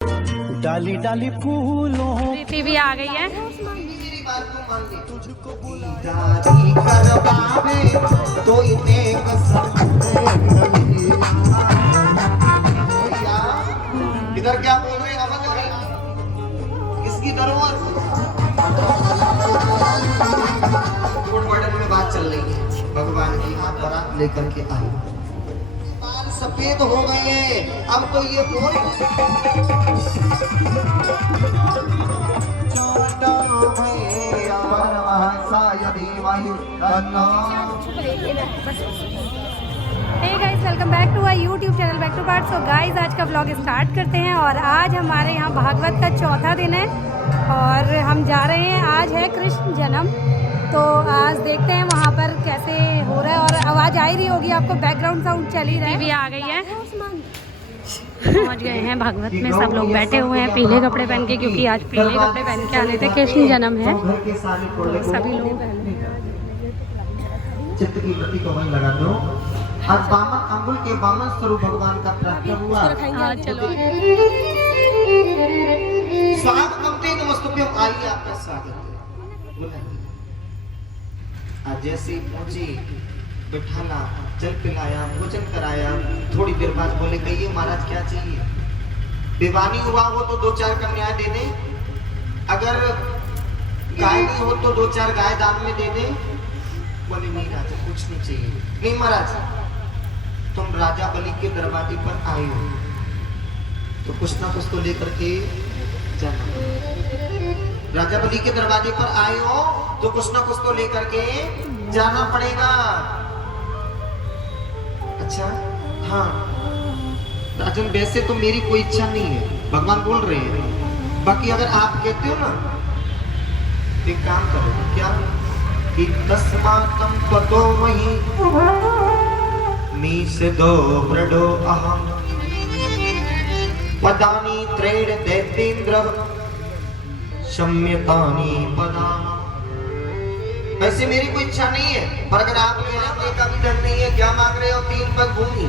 डाली डाली फूलों प्रीति भी आ गई है। तो इधर क्या बोल रहे हैं? किसकी धरोहर? कोर्ट वार्डन में बात चल रही है। भगवान की आप बारात लेकर के आए, बाल सफेद हो गए हैं, अब तो ये hey guys, welcome back to our YouTube channel back to part. So guys, आज का व्लॉग स्टार्ट करते हैं और आज हमारे यहाँ भागवत का चौथा दिन है और हम जा रहे हैं। आज है कृष्ण जन्म, तो आज देखते हैं वहाँ पर कैसे हो रहा है। और आवाज़ आ ही रही होगी आपको, बैकग्राउंड साउंड चल ही रहा है। भी आ गई है, पहुँच गए हैं भागवत में। सब लोग बैठे हुए हैं पीले कपड़े पहन के, क्योंकि आज पीले कपड़े पहन के आने थे, कृष्ण जन्म है। सभी लोग चित्त की गति को वहीं लगा दो। आज बामन अंगुल के बामन स्वरूप भगवान का प्रार्थना हुआ। चलो स्वागतमते नमस्तुभ्यम, आइए आपका स्वागत है। आज जैसे ही पहुंची, बिठाला, जल पिलाया, भोजन कराया। थोड़ी देर बाद बोले कहिए महाराज क्या चाहिए? दीवानी हुआ हो तो 2-4 कन्याएं दे दे, अगर गाय नहीं हो तो 2-4 गाय दान में दे दे। बोले नहीं राजा, कुछ नहीं चाहिए। नहीं महाराज, तुम राजा बलि के दरवाजे पर आए हो तो कुछ ना कुछ तो लेकर के जाना। राजा बलि के दरवाजे पर आए हो तो कुछ ना कुछ तो लेकर के जाना पड़ेगा। अच्छा हाँ राजन, वैसे तो मेरी कोई इच्छा नहीं है, भगवान बोल रहे हैं। बाकी अगर आप कहते हो ना, एक काम करो। क्या? कि तस्मात्म त्वतो मही निषदो प्रडो अहम पदानि त्रैण दैतेन्द्र शम्यतानि पदाम। वैसे मेरी कोई इच्छा नहीं है, पर अगर आप कहने का भी डर नहीं है, क्या मांग रहे हो? 3 पग भूमि,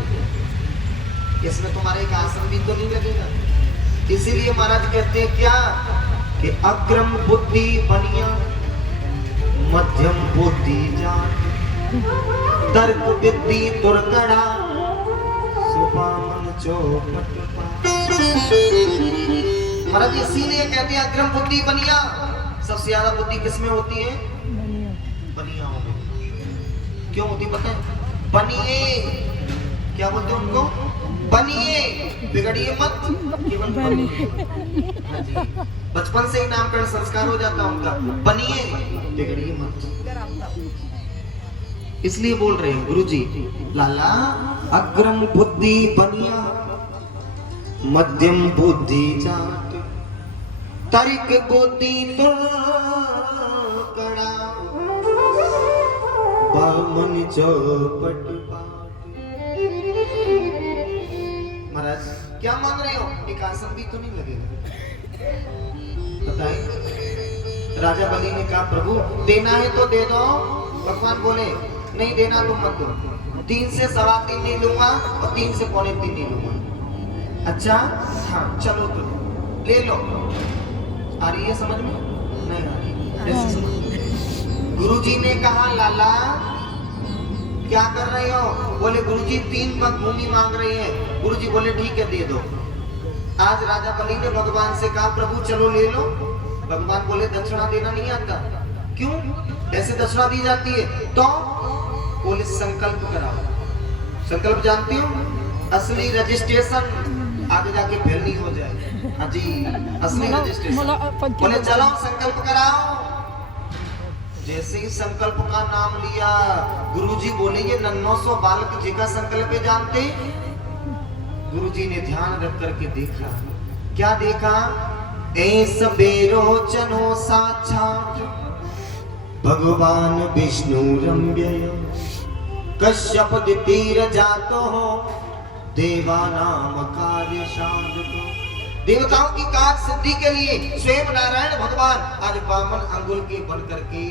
इसमें तुम्हारे एक आसन भी तो नहीं लगेगा। इसीलिए महाराज कहते हैं क्या कि अग्रम बुद्धि बनिया, मध्यम बुद्धि जान, तर्क विद्धि दुर्गड़ा, सुपामन चौपट। महाराज इसीलिए कहते हैं अग्रम बुद्धि बनिया। सबसे ज्यादा बुद्धि किसमें होती है? बनिया हो। क्यों होती पता है? बनिए, क्या बोलते हैं उनको? बनिए, बिगड़िए मत, केवल बनिए। बचपन से ही नामकरण संस्कार हो जाता है उनका, बनिए बिगड़िए मत। इसलिए बोल रहे हैं गुरुजी, लाला अग्रम बुद्धि बनिया, मध्यम बुद्धि जात, तर्क बुद्धि दुर्गड़ा, बामन चौपट। महाराज क्या मांग रहे हो? एक आसन भी तो नहीं लगेगा। बताइए। राजा बलि ने कहा प्रभु देना है तो दे दो। भगवान बोले नहीं देना तो मत दो। 3 से 3.25 नहीं लूंगा और 3 से 3.25 नहीं लूंगा। अच्छा हाँ चलो तो ले लो। आ रही है समझ में? नहीं आ रही। गुरुजी ने कहा लाला क्या कर रहे हो? बोले गुरुजी 3 पग भूमि मांग रहे हैं। गुरुजी बोले ठीक है दे दो। आज राजा बलि ने भगवान से कहा प्रभु चलो ले लो। भगवान बोले दक्षिणा देना नहीं आता। क्यों? ऐसे दक्षिणा दी जाती है तो बोले संकल्प कराओ। संकल्प जानती हो? असली रजिस्ट्रेशन आगे जाके फिर नहीं हो जाए। हाँ जी, असली रजिस्ट्रेशन। बोले चलो संकल्प कराओ। जैसे ही संकल्प का नाम लिया, गुरुजी बोले ये 900 बालक जी का संकल्प जानते? गुरुजी ने ध्यान रख करके देखा। क्या देखा? ऐस बेरोचनो साक्षात भगवान विष्णु रम्य, कश्यप तीर जातो हो देवानाम कार्य साधको। देवताओं की कार्य सिद्धि के लिए स्वयं नारायण भगवान आज बामन अंगुल के बन करके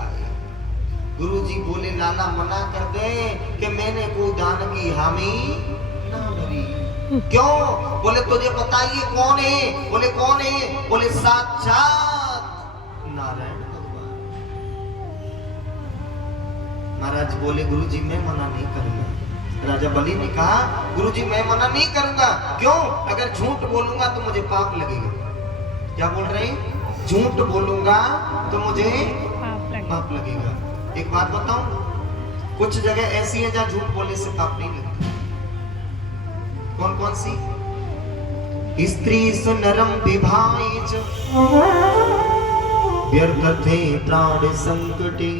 आए। गुरुजी बोले लाला मना कर दे कि मैंने कोई दान की हामी ना भरी। क्यों? बोले तुझे पता ही ये कौन है? बोले कौन है? बोले साक्षात नारायण भगवान। महाराज बोले गुरुजी मैं मना नहीं करूंगा। राजा बलि ने कहा गुरुजी मैं मना नहीं करूंगा। क्यों? अगर झूठ बोलूंगा तो मुझे पाप लगेगा। क्या बोल रहे हैं? झूठ बोलूंगा तो मुझे पाप लगेगा। एक बात बताऊं, कुछ जगह ऐसी है जहां झूठ बोलने से पाप नहीं लगता। कौन कौन सी? स्त्री सुनरम विभाए च व्यर्थते प्राण संकटे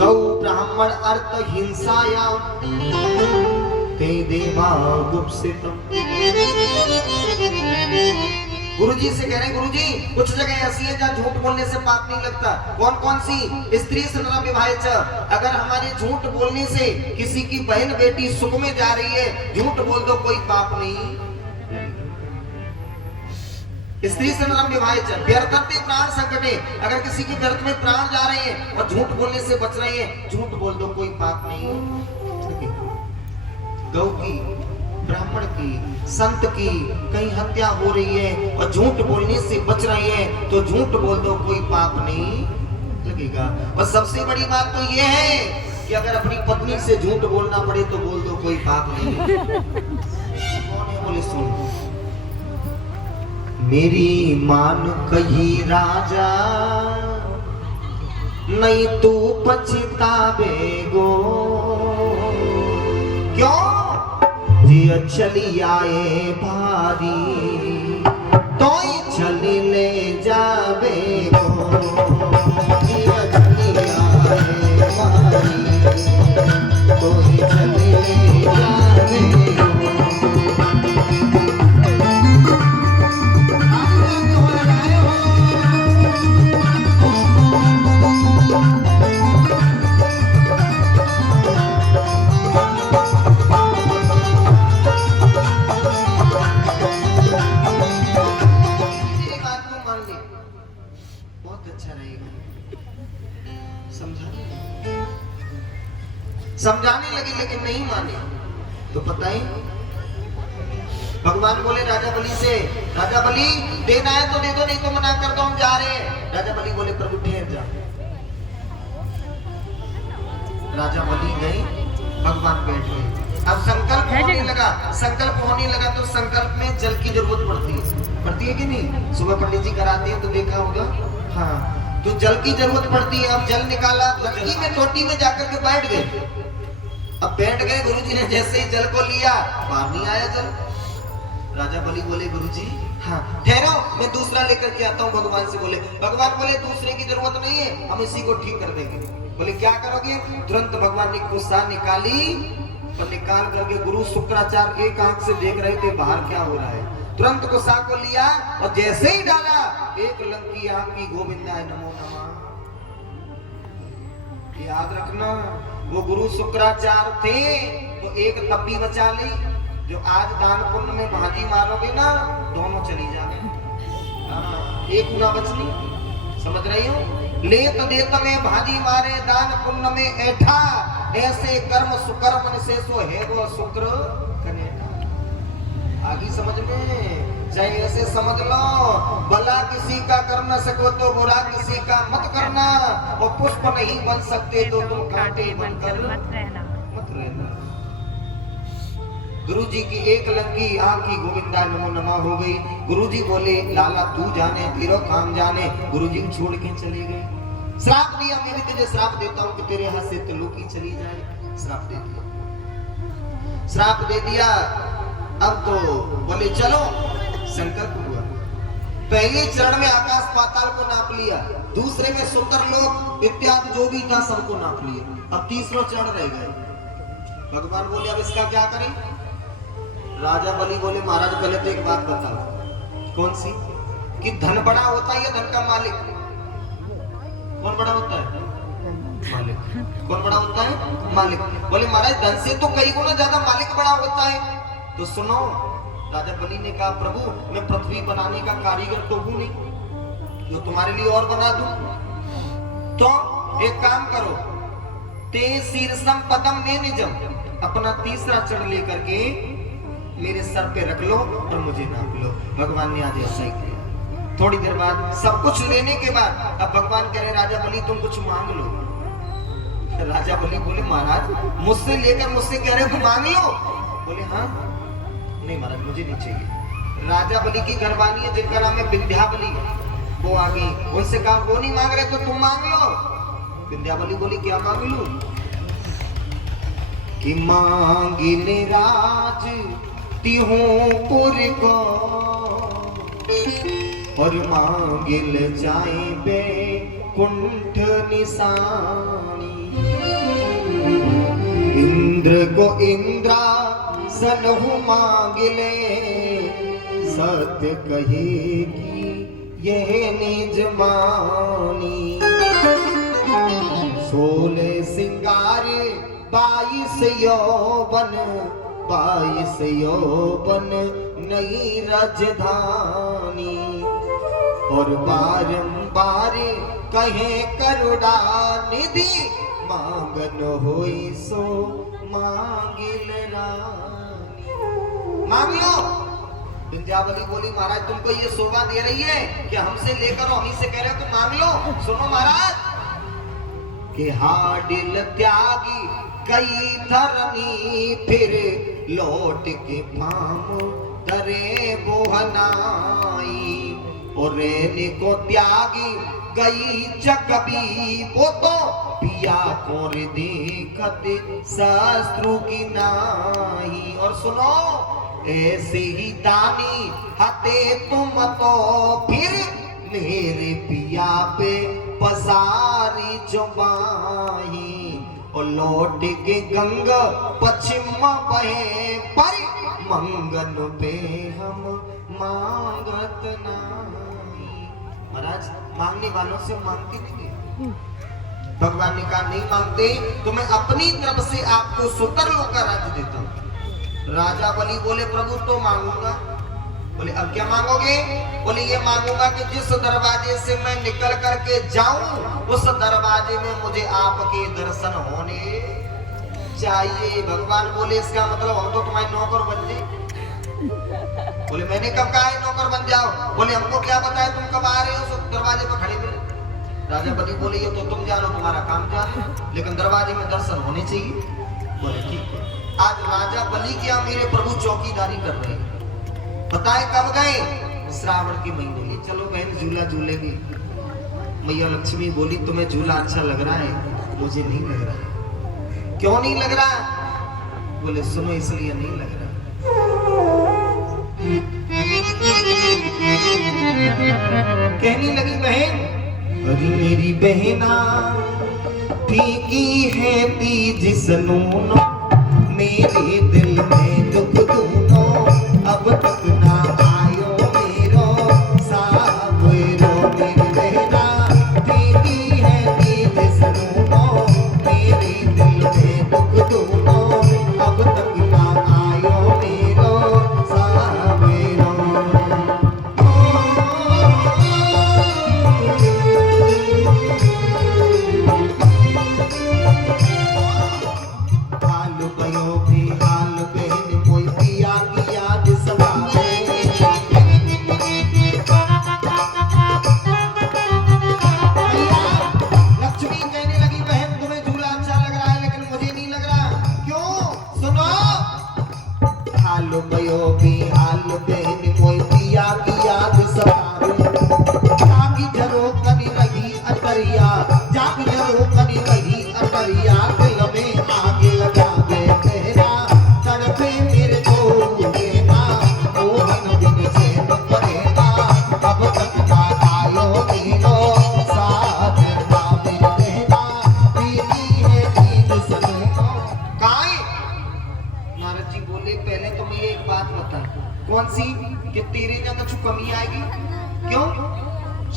गौ ब्राह्मण अर्थ हिंसाया ते देवा गुप्सितम। गुरुजी से कह रहे हैं गुरुजी कुछ जगह ऐसी है जहाँ झूठ बोलने से पाप नहीं लगता। कौन कौन सी? स्त्री सुनरम विभाए च, अगर हमारे झूठ बोलने से किसी की बहन बेटी सुख में जा रही है, झूठ बोल दो कोई पाप नहीं। स्त्री सुनरम विभाए च व्यर्थते प्राण संकटे, अगर किसी के व्यर्थ में प्राण जा रहे हैं और झूठ बोलने से बच रहे हैं, झूठ बोल दो कोई पाप नहीं। गौ की, ब्राह्मण की, संत की कहीं हत्या हो रही है और झूठ बोलने से बच रहे हैं, तो झूठ बोल दो कोई पाप नहीं लगेगा। और सबसे बड़ी बात तो ये है कि अगर अपनी पत्नी से झूठ बोलना पड़े तो बोल दो कोई पाप नहीं। कौन है? बोले सुन, मेरी मान कही राजा नहीं तू पछतावेगो। क्यों? जिया चली आए भारी तो चली ले जावेगो। जिया चली आए भारी तो चली ले जावेगो। समझाने लगे लेकिन नहीं माने, तो पता ही भगवान बोले राजा बलि से, राजा बलि देना है तो दे दो, नहीं तो मना कर दो, हम जा रहे हैं। राजा बलि बोले प्रभु ठहर जा। राजा बलि गए, भगवान बैठ गए। अब संकल्प होने लगा, संकल्प होने लगा तो संकल्प में जल की जरूरत पड़ती है कि नहीं? सुबह पंडित जी कराते हैं तो देखा होगा। हाँ, तो जल की जरूरत पड़ती है। अब जल निकाला, लड़की में टोटी में जाकर के बैठ गए। अब बैठ गए, गुरुजी ने जैसे ही जल को लिया, बाहर नहीं आया जल। राजा बलि बोले गुरुजी हाँ ठहरो, मैं दूसरा लेकर के आता हूँ। भगवान से बोले, भगवान बोले दूसरे की जरूरत नहीं है, हम इसी को ठीक कर देंगे। बोले क्या करोगे? तुरंत भगवान ने कुत्सा निकाली और निकाल करके गुरु शुक्राचार्य एक आंख से देख रहे थे बाहर क्या हो रहा है। तुरंत कुत्सा को लिया और जैसे ही डाला, एक लंकी आंख की गोविंदाय नमो नमः। याद रखना, वो गुरु शुक्राचार्य थे तो एक तब्बी बचा ली। जो आज दान पुण्य में भाजी मारोगे ना, दोनों चली जाए, एक ना बचनी। समझ रही हो? लेत देत में भाजी मारे, दान पुण्य में ऐठा, ऐसे कर्म सुकर्म से सो है वो शुक्र कनेठा। आगे समझ में, चाहे ऐसे समझ लो, भला किसी का कर न सको तो बुरा किसी का मत करना, और पुष्प नहीं बन सकते तो तुम कांटे बनकर मत रहना। गुरुजी की एक लंकी आंख की गोविंदा नमो नमः हो गई। गुरुजी बोले लाला तू जाने, तेरा काम जाने। गुरुजी को छोड़ के चले गए। श्राप दिया, मैं भी तुझे श्राप देता हूँ कि तेरे हाथ से त्रिलोकी चली जाए। श्राप दे दिया, श्राप दे दिया। अब तो बोले चलो, संकल्प हुआ। पहले चरण में आकाश पाताल को नाप लिया, दूसरे में सुंदर लोक इत्यादि जो भी था सबको नाप लिया। अब तीसरा चरण रह गए। भगवान बोले अब इसका क्या करें? राजा बलि बोले महाराज पहले तो एक बात बताओ। कौन सी? कि धन बड़ा होता है या धन का मालिक? कौन बड़ा होता है? मालिक। कौन बड़ा होता है? मालिक। बोले महाराज धन से तो कई गुना ज्यादा मालिक बड़ा होता है। तो सुनो, राजा बलि ने कहा प्रभु मैं पृथ्वी बनाने का कारीगर तो हूं नहीं, जो तुम्हारे लिए और बना दूं। तो एक काम करो, ते शीर्षम पदम में निजम, अपना तीसरा चरण लेकर के मेरे सर पे रख लो और मुझे नाप लो। भगवान ने आज ऐसा ही किया। थोड़ी देर बाद सब कुछ लेने के बाद अब भगवान कह रहे राजा बलि तुम कुछ मांग लो। राजा बलि बोले महाराज मुझसे लेकर मुझसे कह रहे हो मांग लो। बोले हाँ, नहीं महाराज मुझे नहीं चाहिए। राजा बलि की घरवाली है जिनका नाम है विंध्याबली, वो आ गई, उनसे कहा वो नहीं मांग रहे तो तुम मांग लो। विंध्याबली बोली क्या मांग लूं? कि मांगिले राज तिहुपुर को और मांगिल जाए बे कुंठ निशानी। इंद्र को इंद्रा सनहु मांगिले सत्य कहेगी यह निज मानी। 16 सिंगारे 22 यौवन 22 यौवन नई राजधानी। और बारंबार कहे करुणा निधि मांगन होई सो मांगिल रानी। मांग लो। विंध्यावली बोली महाराज तुमको ये शोभा दे रही है कि हमसे लेकर हम ही से कह रहे हो तो मांग लो। सुनो महाराज कि हाडिल त्यागी गई धरनी फिर लौट के फाम दरे बोहनाई। और रेने को त्यागी गई जगबी वो तो पिया को देखत शत्रु की नाई। और सुनो ऐसे ही दानी हते तुम तो फिर मेरे पिया पे पसारी जुबाही। और लौट के गंग पश्चिम बहे पर मंगन पे हम मांगत नहीं। महाराज मांगने वालों से मांगते नहीं। भगवान ने कहा नहीं मांगते तो मैं अपनी तरफ से आपको सुतरलोक का राज्य देता हूँ। राजा बलि बोले प्रभु तो मांगूंगा। बोले अब क्या मांगोगे? बोले ये मांगूंगा कि जिस दरवाजे से मैं निकल करके जाऊं उस दरवाजे में मुझे आपके दर्शन होने चाहिए। भगवान बोले इसका मतलब हम तो तुम्हारे नौकर बन जाए। बोले मैंने कब कहा है नौकर बन जाओ? बोले हमको क्या पता है तुम कब आ रहे हो, सब दरवाजे पर खड़े मिले। राजा बलि बोले ये तो तुम जानो, तुम्हारा काम जानो, लेकिन दरवाजे में दर्शन होने चाहिए। बोले ठीक है। आज राजा बलि क्या मेरे प्रभु चौकीदारी कर रहे हैं। बताए कब गए? श्रावण के महीने में। चलो बहन झूला झूलेगी। मैया लक्ष्मी बोली तुम्हें झूला अच्छा लग रहा है? मुझे नहीं लग रहा। क्यों नहीं लग रहा? बोले सुनो इसलिए नहीं लग रहा। कहने लगी बहन अरे मेरी बहना फीकी है तीज सनून मेरे दिल में दुख दूनो अब तक ना आयो मेरो सावरो। मेरी बहना फीकी है तीज सनून मेरे दिल में दुख दूनो अब तक ना आयो मेरो सावरो। हाल भयो भी हाल बहन कोई पिया की याद सतावे। लक्ष्मी कहने लगी बहन तुम्हें झूला अच्छा लग रहा है लेकिन मुझे नहीं लग रहा। क्यों? सुनो हाल भयो भी हाल बहन कोई पिया की याद सतावे। जागी जरो कनी रही अतरिया जागी जरो कनी रही अतरिया दिल में आगे लगा दे तेरा तड़पे मेरे को देना मोहन दिन से पड़ेगा अब तक ना आयो नीलो साथ बाबे देना दीदी है दीद सनूनो। काय नारद जी बोले पहले तो मैं एक बात बता। कौन सी? कि तेरे में कुछ कमी आएगी। क्यों?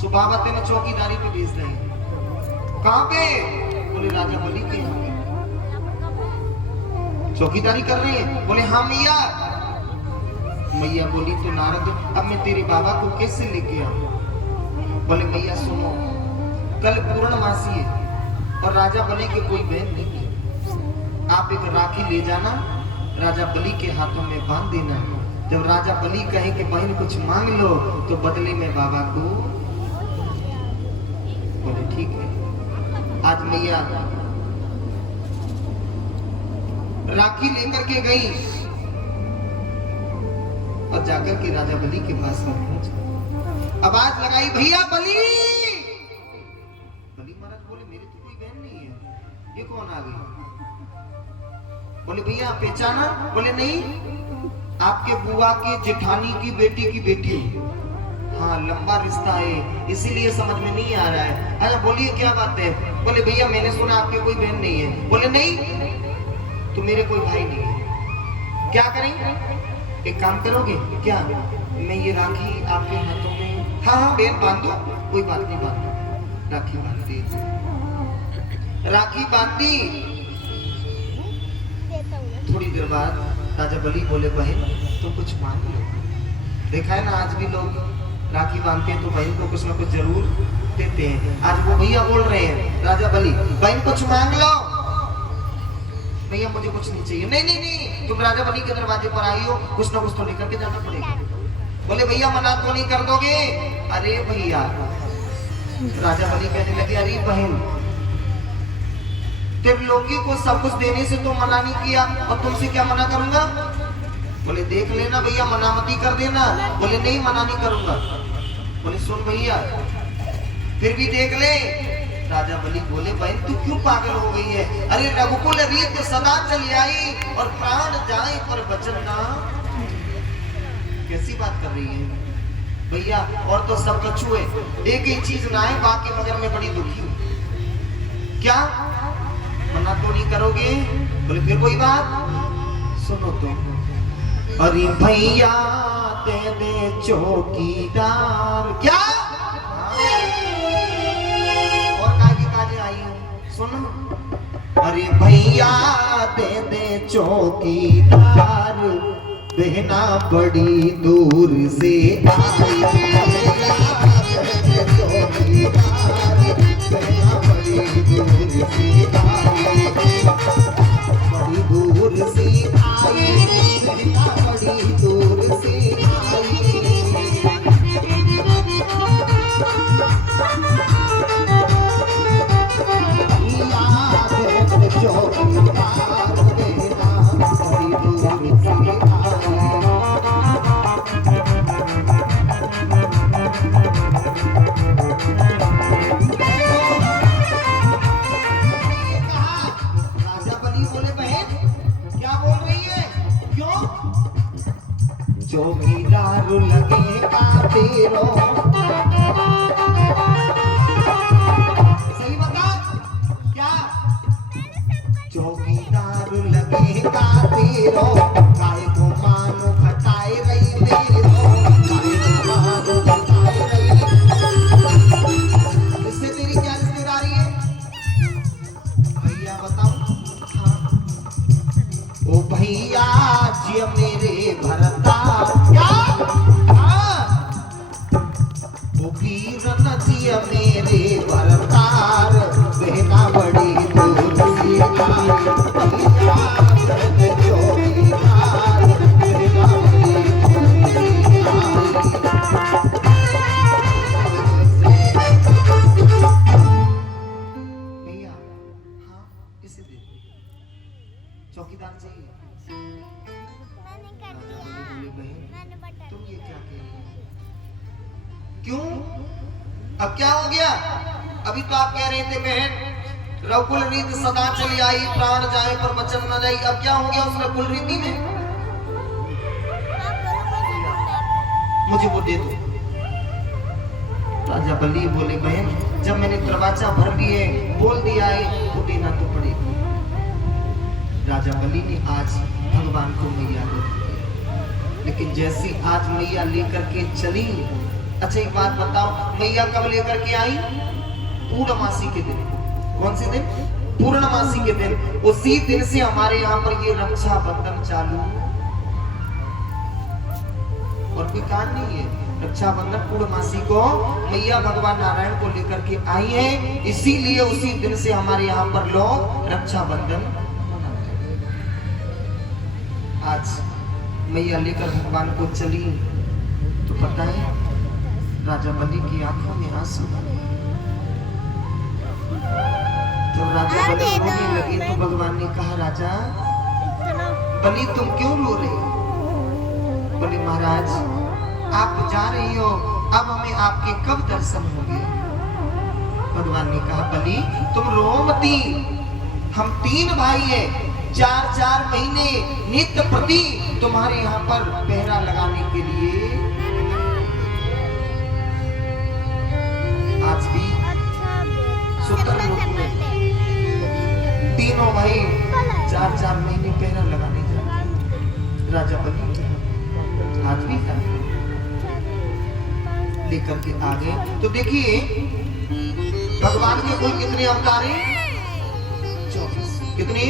सुभावते ने चौकीदारी पे भेज रहे हैं। कहां पे? बोले राजा बलि के यहाँ पे चौकीदारी कर रहे हैं। बोले हाँ मैया। मैया बोली तो नारद अब मैं तेरे बाबा को कैसे लेके आऊं? बोले मैया सुनो कल पूर्णमासी है और राजा बलि के कोई बहन नहीं है। आप एक राखी ले जाना, राजा बलि के हाथों में बांध देना। जब राजा बलि कहे कि बहन कुछ मांग लो तो बदले में बाबा को बोले ठीक है। आज मैया राखी लेकर के गई और जाकर के राजा बलि के पास में पहुंची, आवाज लगाई भैया बलि। बलि महाराज बोले मेरी तो कोई बहन नहीं है, ये कौन आ गई? बोले भैया पहचाना? बोले नहीं, आपके बुआ के जेठानी की बेटी हो। हाँ लंबा रिश्ता है इसीलिए समझ में नहीं आ रहा है। अच्छा बोलिए क्या बात है? बोले भैया मैंने सुना आपके कोई बहन नहीं है। बोले नहीं तो मेरे कोई भाई नहीं है। क्या करें? एक काम करोगे क्या? मैं ये राखी आपके हाथों में, हाँ हाँ बहन बांध दो, कोई बात नहीं बांध दो। राखी बांध दी, राखी बांध दी। थोड़ी देर बाद राजा बलि बोले बहन तुम कुछ मांग लो। देखा है ना आज भी लोग राखी बांधते हैं तो बहन को कुछ ना कुछ जरूर देते हैं। आज वो भैया बोल रहे हैं राजा बलि बहन कुछ मांग लो। भैया मुझे कुछ नहीं चाहिए। नहीं नहीं नहीं तुम राजा बलि के दरवाजे पर आई हो, कुछ ना कुछ तो लेकर के जाना पड़ेगा। बोले भैया मना तो नहीं कर दोगे? अरे भैया, राजा बलि कहने लगे अरे बहन त्रिलोकी को सब कुछ देने से तो मना नहीं किया और तुमसे क्या मना करूंगा? बोले देख लेना भैया मना मत ही कर देना। बोले नहीं मना नहीं करूंगा। बोले सुन भैया फिर भी देख ले। राजा बलि बोले बहन तू क्यों पागल हो गई है? अरे रघुकुल रीत सदा चली आई और प्राण जाए पर वचन ना। कैसी बात कर रही है भैया? और तो सब कछु है, एक ही चीज ना है बाकी, मगर मैं बड़ी दुखी हूँ। क्या मना तो नहीं करोगे? बोले फिर कोई बात सुनो तो। अरे भैया दे दे चौकीदार। क्या सुनो? अरे भैया दे दे चौकीदार, बहना बड़ी दूर से आई। चौकीदार बहना बड़ी दूर से आई, बड़ी दूर से आई, बहना बड़ी दूर से आई। चौकीदार लगे तेरो, सही बता क्या? चौकीदार लगे तेरो, काय को मानो खटाए रही मेरो, काय को मानो खटाए रही। इससे तेरी क्या रिश्तेदारी है भैया बताओ? हाँ ओ भैया जी मेरे भरता। क्या? हाँ वो वीर नदिया मेरे भरतार, बहना बड़ी दूर से आई। चौकीदार बहना बड़ी दूर से आई। भैया हाँ किसे दे? चौकीदार चाहिए? तुम ये क्या कह रही हो? क्यों? अब क्या हो गया? अभी तो आप कह रहे थे बहन रघुकुल रीत सदा चली आई, प्राण जाए पर वचन न जाए। अब क्या हो गया उस रघुकुल रीति में? मुझे वो दे दो। राजा बलि बोले बहन जब मैंने दरवाजा भर लिए बोल दिया है वो देना तो पड़ेगा। राजा बलि ने आज भगवान को मैया दे, लेकिन जैसी आज मैया लेकर के चली। अच्छा एक बात बताओ मैया कब लेकर के आई? पूर्णमासी के दिन। कौन से दिन? पूर्णमासी के दिन। उसी दिन से हमारे यहाँ पर ये रक्षाबंधन चालू और कोई कारण नहीं है। रक्षाबंधन पूर्णमासी को मैया भगवान नारायण को लेकर के आई है, इसीलिए उसी दिन से हमारे यहाँ पर लोग रक्षाबंधन मनाते हैं। आज मैया लेकर भगवान को चली तो पता है राजा बलि की आंखों में आंसू। तो राजा बलि रोने लगे तो भगवान ने कहा राजा बलि तुम क्यों रो रहे हो? बोले महाराज आप जा रही हो, अब हमें आपके कब दर्शन होंगे? भगवान ने कहा बलि तुम रो मती, हम 3 भाई हैं, 4-4 महीने नित्य प्रति तुम्हारे यहाँ पर पहरा लगाने के लिए आज भी सुत्रलोक में 3 भाई 4-4 महीने पहरा लगाने जाते। राजा बलि आज भी लेकर के आ गए। तो देखिए भगवान के कोई कितने अवतार हैं? 24। कितने?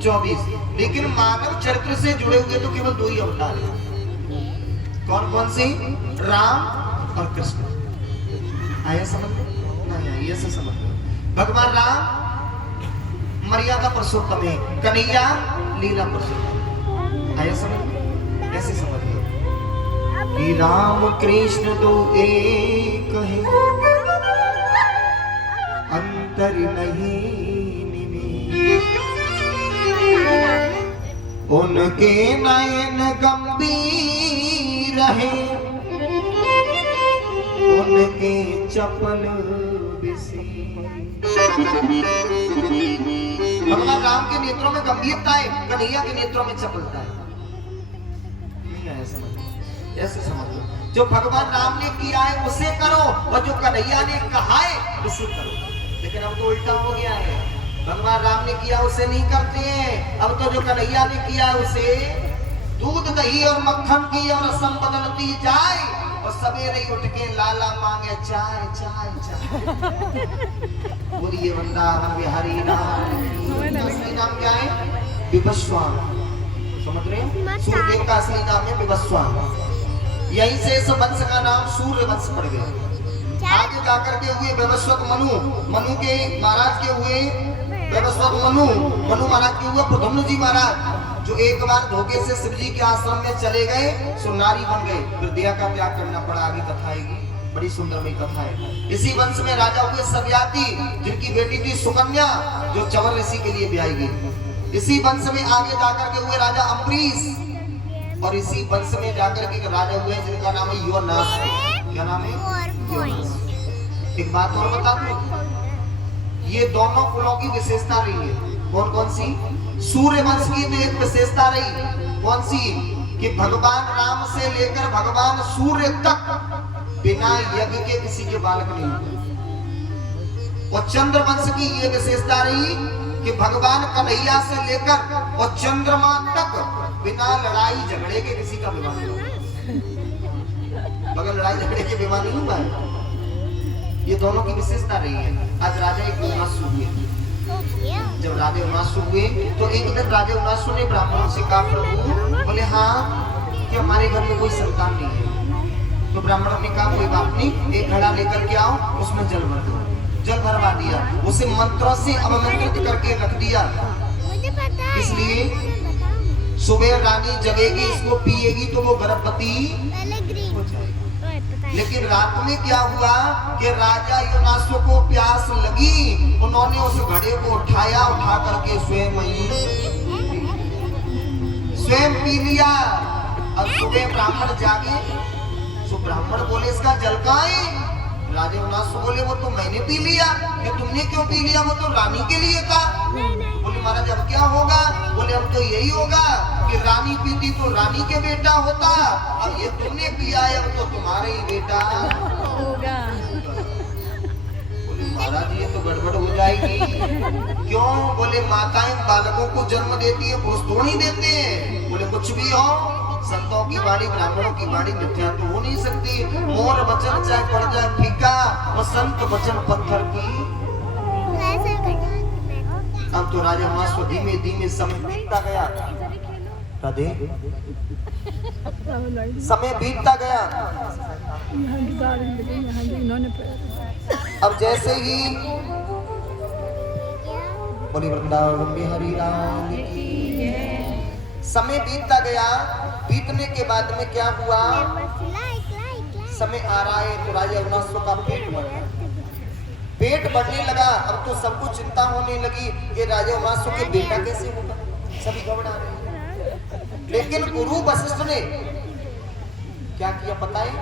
24। लेकिन मानव चरित्र से जुड़े हुए तो केवल 2 ही अवतार हैं। कौन कौन से? राम और कृष्ण। आया समझ में? नहीं आया, ऐसे समझ लो। भगवान राम मर्यादा पुरुषोत्तम है, कन्हैया लीला पुरुषोत्तम। आया समझ में? ऐसे समझ लो कि राम कृष्ण तो एक है, अंतर नहीं उनके नयन गंभीर है, उनके चपल भगवान राम के नेत्रों में गंभीरता है, कन्हैया के नेत्रों में चपलता है। नहीं आया समझ? ऐसे समझ लो जो भगवान राम ने किया है उसे करो और जो कन्हैया ने कहा है उसे करो। लेकिन अब तो उल्टा हो गया है, भगवान राम ने किया उसे नहीं करते हैं, अब तो जो कन्हैया ने किया उसे दूध दही और मक्खन की और रसम बदलती जाए और सवेरे उठ के लाला मांगे चाय चाय चाय। बोलिए वृंदावन बिहारी नाम। असली नाम क्या है? विवस्वान। समझ रहे हो? सूर्यदेव का असली नाम है विवस्वान। यहीं से इस वंश का नाम सूर्य वंश पड़ गया। आगे जाकर के हुए विवस्वत मनु, मनु के महाराज के हुए विवस्वत मनु, मनु महाराज के हुए प्रद्युम्न जी महाराज, जो एक बार धोखे से शिव जी के आश्रम में चले गए, सो नारी बन गए, फिर देह का त्याग करना पड़ा। आगे कथा आएगी, बड़ी सुंदरमयी कथा है। इसी वंश में राजा हुए सव्याती, जिनकी बेटी थी सुकन्या, जो चवर ऋषि के लिए ब्याई गई। इसी वंश में आगे जाकर के हुए राजा अम्बरीश, और इसी वंश में जाकर के राजा हुए जिनका नाम है योनास। क्या नाम है? योनास। एक बात और बता दूं, ये दोनों कुलों की विशेषता रही है। कौन कौन सी? सूर्य वंश की तो एक विशेषता रही, कौन सी? कि भगवान राम से लेकर भगवान सूर्य तक बिना यज्ञ के किसी के बालक नहीं हुए। और चंद्र वंश की ये विशेषता रही कि भगवान कन्हैया से लेकर और चंद्रमा तक बिना लड़ाई झगड़े के किसी का विवाह नहीं हुआ। बगैर लड़ाई झगड़े के विवाह नहीं हुआ है। ये दोनों की विशेषता रही है। आज राजा एक उमासु हुए, जब राजा उमासु हुए तो एक दिन राजा उमासु ने ब्राह्मणों से कहा प्रभु, बोले हाँ कि हमारे घर में कोई संतान नहीं है। तो ब्राह्मणों ने कहा कोई बात नहीं, एक घड़ा लेकर के आओ, उसमें जल भर दो। जल भरवा दिया, उसे मंत्रों से अवमंत्रित करके रख दिया। इसलिए सुबह रानी जगेगी, इसको पिएगी तो वो गर्भवती हो जाएगी। लेकिन रात में क्या हुआ कि राजा योनासो को प्यास लगी, उन्होंने उस घड़े को उठाया, उठा करके स्वयं पी लिया। अब सुबह ब्राह्मण जागे, तो ब्राह्मण बोले इसका जल कहाँ है? राजा योनासो बोले वो तो मैंने पी लिया। कि तुमने क्यों पी लिया? वो तो रानी के लिए था। बोले महाराज अब क्या होगा? बोले अब तो यही होगा कि रानी पीती तो रानी के बेटा होता, अब ये तुमने पिया है, अब तो तुम्हारे ही बेटा होगा। बोले महाराज ये तो गड़बड़ हो जाएगी। क्यों? बोले माताएं बालकों को जन्म देती है, पुरुष तो नहीं देते हैं। बोले कुछ भी हो, संतों की वाणी ब्राह्मणों की वाणी मिथ्या तो हो नहीं सकती। मोर वचन चाहे पड़ जाए फीका, और संत वचन पत्थर की। अब तो राजा मास्व धीमे धीमे समय बीतता गया। राधे समय बीतता गया। अब जैसे ही बोली वृंदावन बिहारी राम की समय बीतता गया। बीतने के बाद में क्या हुआ, समय आ रहा है तो राजा अविनाशो का पेट बढ़ रहा है। पेट बढ़ने लगा। अब तो सबको चिंता होने लगी कि राजा अविनाशो के बेटा कैसे होगा, सभी घबरा रहे हैं। लेकिन गुरु वशिष्ठ ने क्या किया पता है,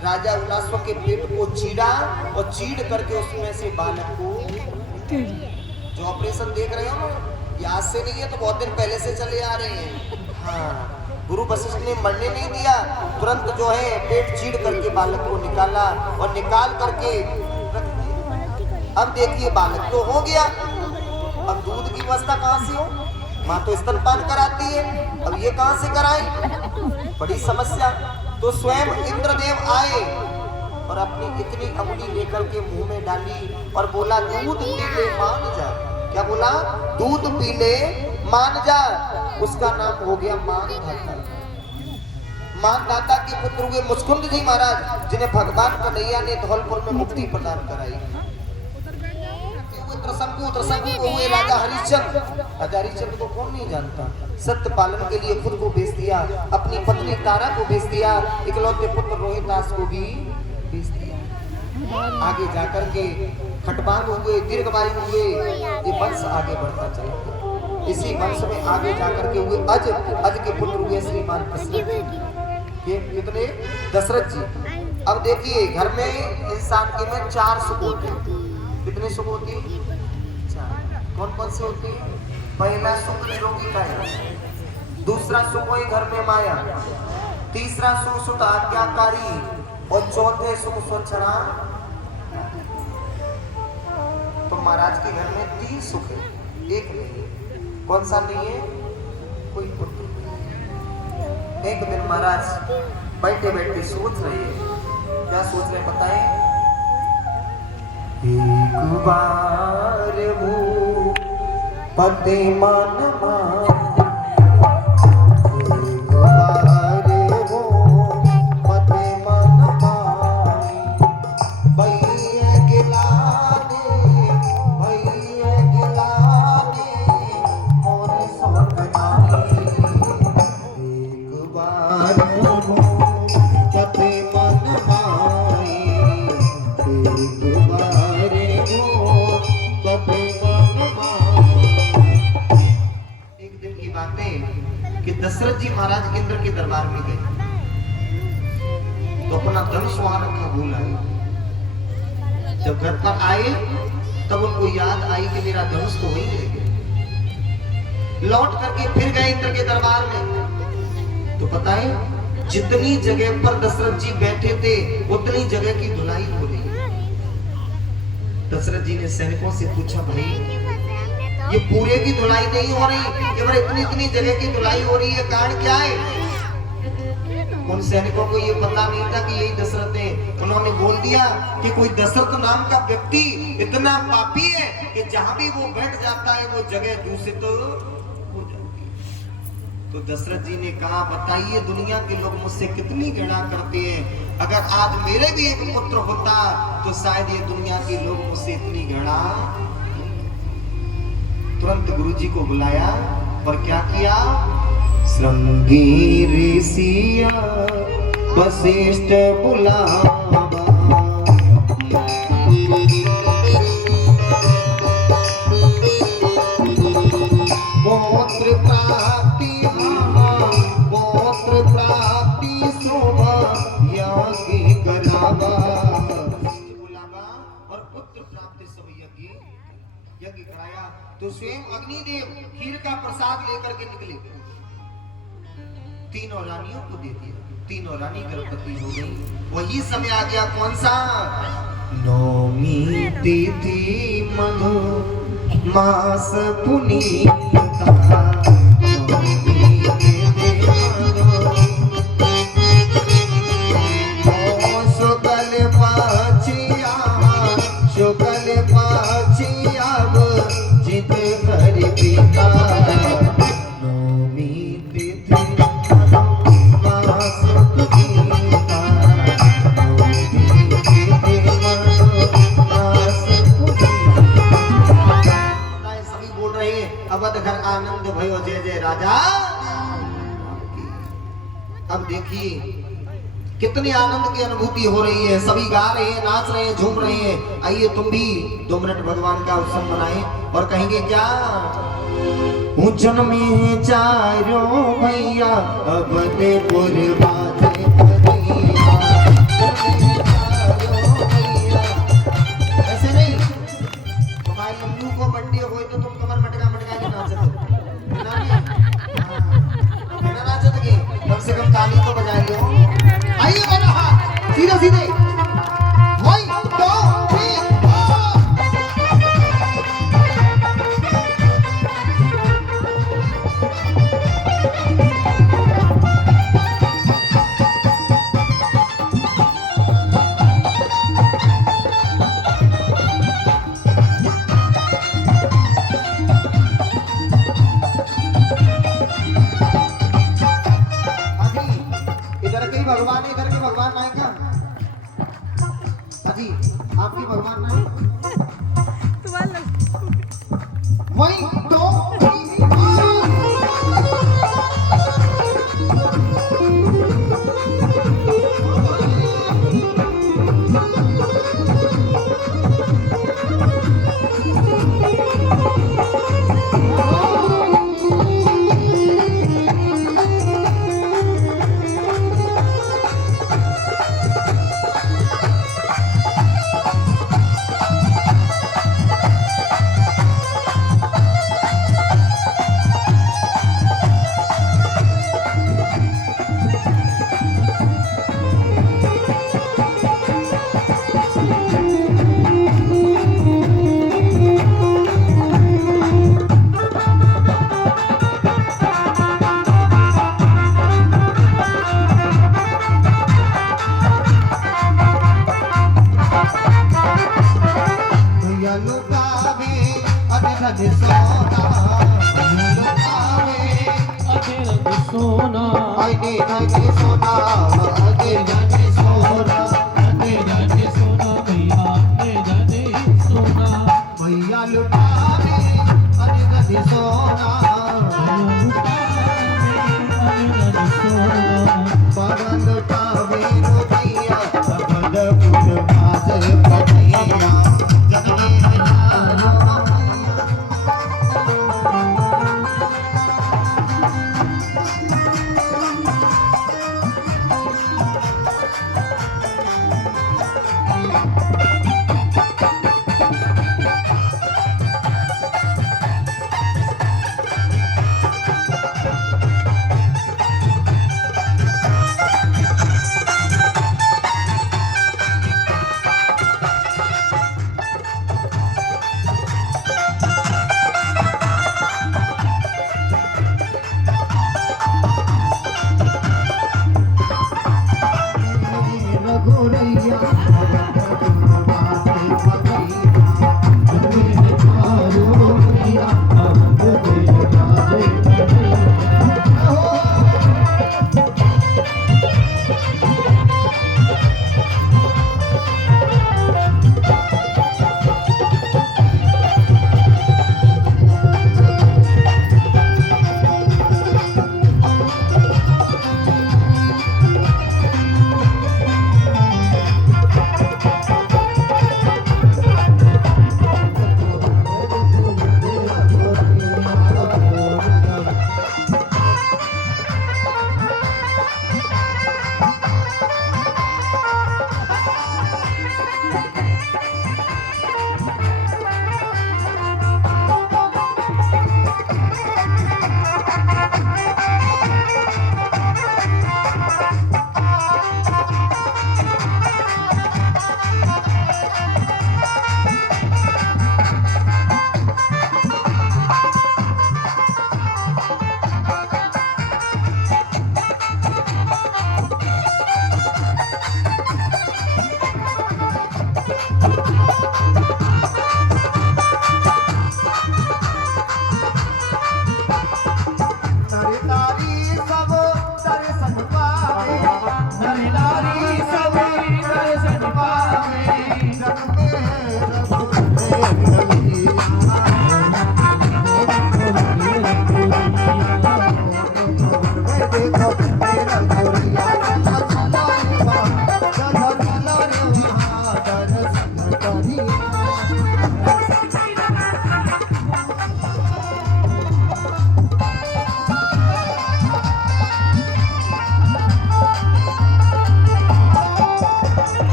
राजा अविनाशो के पेट को चीरा और चीर करके उसमें से बालक को, जो ऑपरेशन देख रहे हो ना, ये आज से नहीं है तो बहुत दिन पहले से चले आ रहे हैं। हाँ, गुरु वशिष्ठ ने मरने नहीं दिया, तुरंत जो है पेट चीर करके बालक को निकाला और निकाल करके रख दिया। अब देखिए बालक तो हो गया, अब दूध की व्यवस्था कहाँ से हो, माँ तो स्तनपान कराती है, अब ये कहाँ से कराए, बड़ी समस्या। तो स्वयं इंद्रदेव आए और अपनी इतनी अंगुली लेकर के मुंह में डाली और बोला दूध पी ले मान जा। क्या बोला, दूध पी ले मान जा। उसका नाम हो गया मानधाता। मानधाता के पुत्र हुए मुचकुंद जी महाराज, जिन्हें भगवान कन्हैया ने धौलपुर में मुक्ति प्रदान कराई। त्रसंकु को हुए राजा हरिश्चंद्र। राजा हरिश्चंद्र को कौन नहीं जानता, सत्य पालन के लिए खुद को बेच दिया, अपनी पत्नी तारा को बेच दिया, इकलौते पुत्र रोहिदास को भी बेच दिया। आगे जाकर के खटवांग हुए, दीर्घवायु हुए, ये वंश आगे बढ़ता चला। इसी वंश में आगे जाकर के हुए अज के पुत्र हुए श्रीमान कृष्ण, ये कितने, दशरथ जी। अब देखिए घर में इंसान के में 4 सुख होते हैं। कितने सुख होती है, कौन कौन से होती है। पहला सुख निरोगी काया, दूसरा सुख वही घर में माया, तीसरा सुख सुत आज्ञाकारी और चौथे सुख स्वच्छना। तो महाराज के घर में 3 सुख है, एक नहीं। कौन सा नहीं है, कोई पुत्र नहीं। एक दिन महाराज बैठे बैठे सोच रहे हैं, क्या सोच रहे बताएं। एक बार वो पति मन मान, एक बार वो पति मन मानी, भैया गिलाने और सौगनाई। एक बार वो पति मन मानी, एक बार कि दशरथ जी महाराज इंद्र के दरबार में गए तो अपना धनुष वहां रखा भूल आए। जब घर पर आए तब उनको याद आई कि मेरा धनुष तो वहीं रह गया। लौट करके फिर गए इंद्र के दरबार में तो पता है जितनी जगह पर दशरथ जी बैठे थे उतनी जगह की धुलाई हो रही। दशरथ जी ने सैनिकों से पूछा, भाई ये पूरे की धुलाई नहीं हो रही, केवल इतनी जगह की धुलाई हो रही है, कारण क्या है। उन सैनिकों को ये पता नहीं था कि यही दशरथ है। उन्होंने बोल दिया कि कोई दशरथ नाम का व्यक्ति इतना पापी है कि जहां भी वो बैठ जाता है वो जगह दूषित हो जाती है। तो दशरथ जी ने कहा, बताइए दुनिया के लोग मुझसे कितनी घृणा करते हैं, अगर आज मेरे भी एक पुत्र होता तो शायद ये दुनिया के लोग मुझसे इतनी घृणा। तुरंत गुरुजी को बुलाया और क्या किया, श्रृंगी ऋषिया वशिष्ठ बुलावा, पौत्र प्राप्ति पौत्र प्राप्ति शोभा यज्ञ करावा, बुलावा और पुत्र प्राप्ति सब यज्ञ कराया। तो स्वयं अग्निदेव खीर का प्रसाद लेकर के निकले, तीनों रानियों को दे दिया, तीनों रानी गर्भवती हो गई। वही समय आ गया कौन सा, नौमी तिथि मधु मास पुनीता, अब देखिए कितने आनंद की अनुभूति हो रही है, सभी गा रहे हैं, नाच रहे हैं, झूम रहे हैं। आइए तुम भी 2 मिनट भगवान का उत्सव मनाएं और कहेंगे क्या, में चारो भैया अब दे पुरबाजे भैया। ऐसे नहीं, तुम्हारे लल्लू को बर्थडे हो तो तुम कमर मटका मटका के नाचते हो ना, बिना नाचत के कम से कम ताली तो बजा लो। आइए बना हाथ सीधे सीधे, वही दो भगवान, इधर के भगवान नहीं क्या अजी, आपके भगवान नहीं वही तो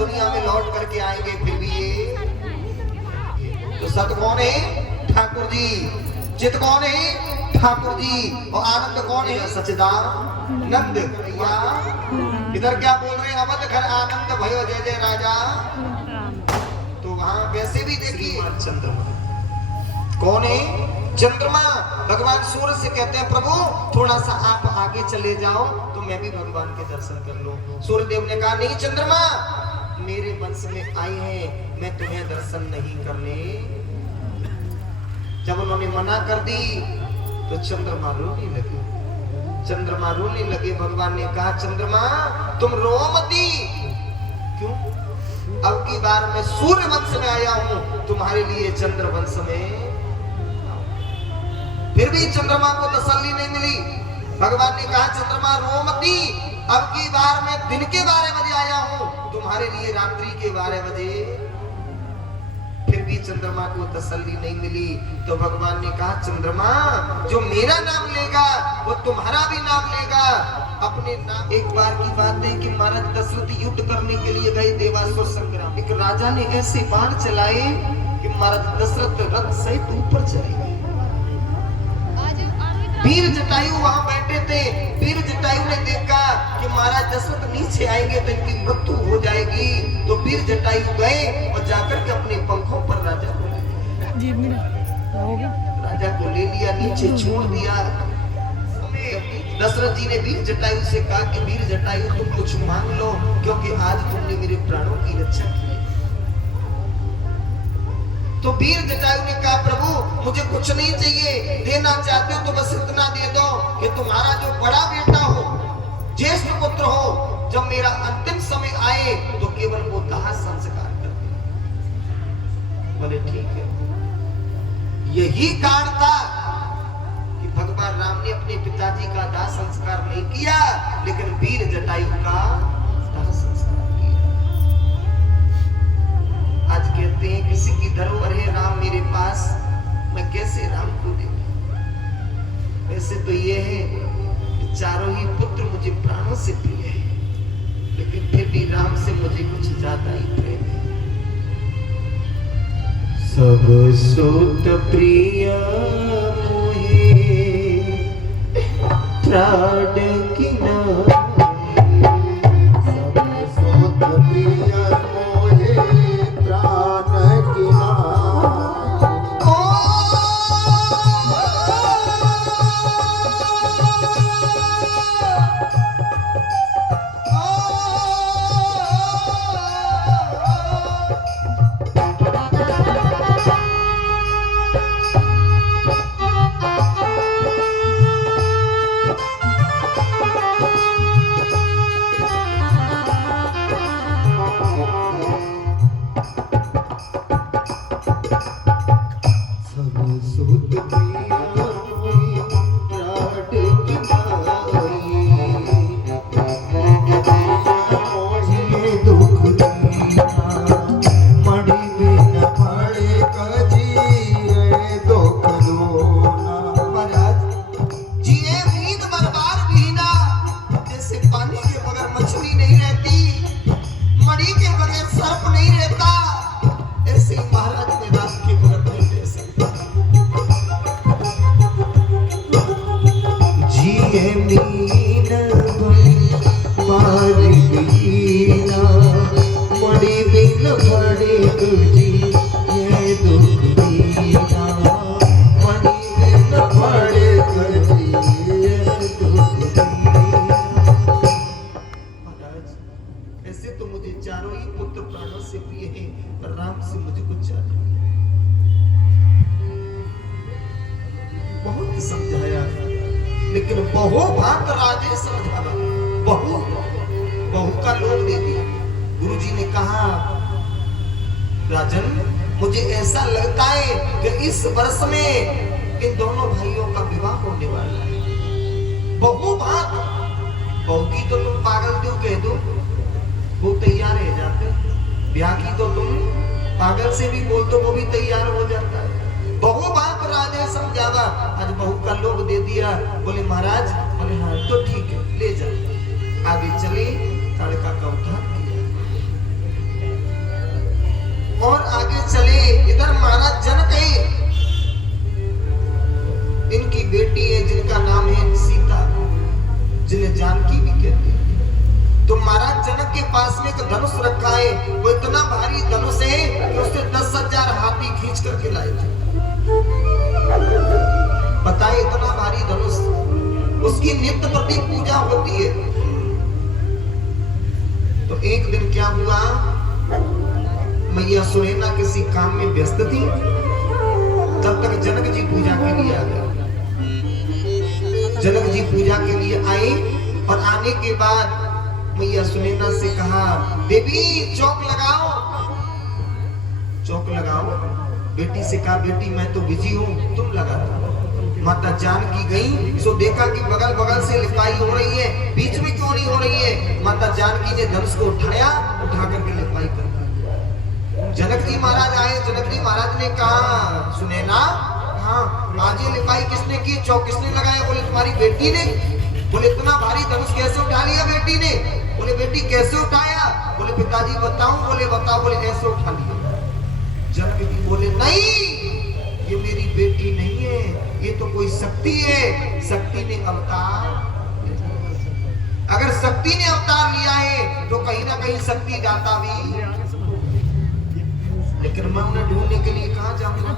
दुनिया में लौट करके आएंगे, फिर भी ये तो सत कौन है? ठाकुर जी। चित कौन है? ठाकुर जी। और आनंद कौन है? सच्चिदानंद। भैया इधर क्या बोल रहे हैं? अवध घर आनंद भयो जय जय राजा। तो वहां वैसे भी देखिए चंद्रमा कौन है? चंद्रमा। भगवान सूर्य से कहते हैं प्रभु थोड़ा सा आप आगे चले जाओ तो मैं भी भगवान के दर्शन कर लूं। सूर्य देव ने कहा नहीं चंद्रमा, मेरे वंश में आई है, मैं तुम्हें दर्शन नहीं करने। जब उन्होंने मना कर दी तो चंद्रमा रोने लगे। चंद्रमा रोने लगे। भगवान ने कहा चंद्रमा तुम रो मती। क्यों? अब की बार मैं सूर्य वंश में आया हूं, तुम्हारे लिए चंद्र वंश में। फिर भी चंद्रमा को तसल्ली नहीं मिली। भगवान ने कहा चंद्रमा रो मती, अब की बार मैं दिन के 12 बजे आया हूं, तुम्हारे लिए रात्रि के 12 बजे। फिर भी चंद्रमा को तसल्ली नहीं मिली। तो भगवान ने कहा चंद्रमा जो मेरा नाम लेगा वो तुम्हारा भी नाम लेगा। अपने नाम। एक बार की बात है कि महाराज दशरथ युद्ध करने के लिए गए देवासुर संग्राम। एक राजा ने ऐसे बाण चलाए कि महाराज दशरथ रथ सहित ऊपर चले गए। वीर जटायु वहां बैठे थे। वीर जटायु ने देखा कि महाराज दशरथ नीचे आएंगे तो इनकी मृत्यु हो जाएगी। तो वीर जटायु गए और जाकर के अपने पंखों पर राजा को ले लिया। राजा को ले लिया, नीचे छोड़ दिया। दशरथ जी ने वीर जटायु से कहा कि वीर जटायु तुम कुछ मांग लो, क्योंकि आज तुमने मेरे प्राणों की रक्षा की। तो वीर जटायु ने कहा प्रभु मुझे कुछ नहीं चाहिए, देना चाहते हो तो बस इतना दे दो कि तुम्हारा जो बड़ा बेटा हो, ज्येष्ठ पुत्र हो, जब मेरा अंतिम समय आए तो केवल वो दाह संस्कार कर दे। बोले ठीक है। यही कारण था कि भगवान राम ने अपने पिताजी का दाह संस्कार नहीं किया, लेकिन वीर जटायु का दाह संस्कार किया। आज कहते हैं किसी की धरोहर है राम मेरे पास, मैं कैसे राम को दे दूं? वैसे तो ये है कि चारों ही पुत्र मुझे प्राणों से प्रिय है, लेकिन फिर भी राम से मुझे कुछ ज्यादा ही प्रेम है। सब सुत प्रिय मोहे प्राण की नाई। सब सुत प्रिय मोहे प्राण की समझाया, लेकिन बहु भात राजे समझावा। बहू का लोभ दे दिया। गुरुजी ने कहा राजन मुझे ऐसा लगता है कि इस वर्ष में इन दोनों भाइयों का विवाह होने वाला है। बहू भात, बहू की तो तुम पागल क्यों कह दो, वो तैयार है जाते। ब्याह की तो तुम पागल से भी बोल दो वो भी तैयार हो जाता है। बहु बात राजा समझावा, आज बहू का लोभ दे दिया। बोले महाराज, बोले हाँ तो ठीक है ले जाओ। आगे चले, लड़का का उद्धार किया। जानकी भी कहती है। तो महाराज जनक के पास में एक धनुष रखा है, वो इतना भारी धनुष है कि उससे 10,000 हाथी खींच करके लाए थे। बताए इतना भारी धनुष, उसकी नित्य प्रति पूजा होती है। तो एक दिन क्या हुआ, मैया सुनैना किसी काम में व्यस्त थी, तब तक जनक जी पूजा के लिए आ गए। जनक जी पूजा के लिए आए और आने के बाद मैया सुनैना से कहा, देवी चौक लगाओ, चौक लगाओ। बेटी से कहा, बेटी मैं तो बिजी हूँ, तुम लगा दो। माता जानकी गई, सो देखा कि बगल बगल से लिपाई हो रही है, बीच में क्यों नहीं हो रही है। माता जानकी ने धनुष को उठाया, उठा करके लिपाई कर दी। जनक जी महाराज आए, जनक जी महाराज ने कहा, सुनैना हाँ आज ये लिपाई किसने की, चौक किसने लगाया। बोले तुम्हारी बेटी ने। बोले इतना भारी धनुष कैसे उठा लिया बेटी ने। बोले बेटी कैसे उठाया। बोले पिताजी बताऊं। बोले बताओ। बोले ऐसे उठा लिया। जनक जी बोले नहीं, ये मेरी बेटी नहीं है, ये तो कोई शक्ति है। शक्ति ने अवतार, अगर शक्ति ने अवतार लिया है तो कहीं ना कहीं शक्ति जाता भी, लेकिन मैं उन्हें ढूंढने के लिए कहां जाऊंगा।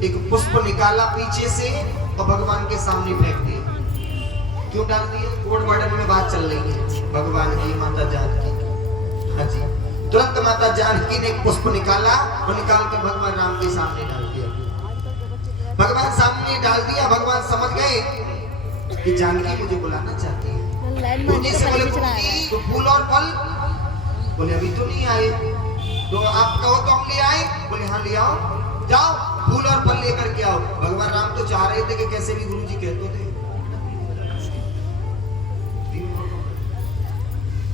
एक पुष्प निकाला पीछे से और भगवान के सामने फेंक दिया। क्यों डाल दिया? कोर्ट वर्डन में बात चल रही है भगवान की, माता जानकी। हाँ जी, तुरंत माता जानकी ने पुष्प निकाला और निकाल कर भगवान राम के सामने डाल दिया। भगवान सामने डाल दिया। भगवान समझ गए कि जानकी मुझे बुलाना चाहती है। मुझे से बोले तो फूल और फल। बोले अभी तो नहीं आए। तो आप कहो तो हम ले आए। बोले हाँ ले आओ, जाओ फूल और फल लेकर के आओ। भगवान राम तो चाह रहे थे कि कैसे भी गुरुजी कहते थे।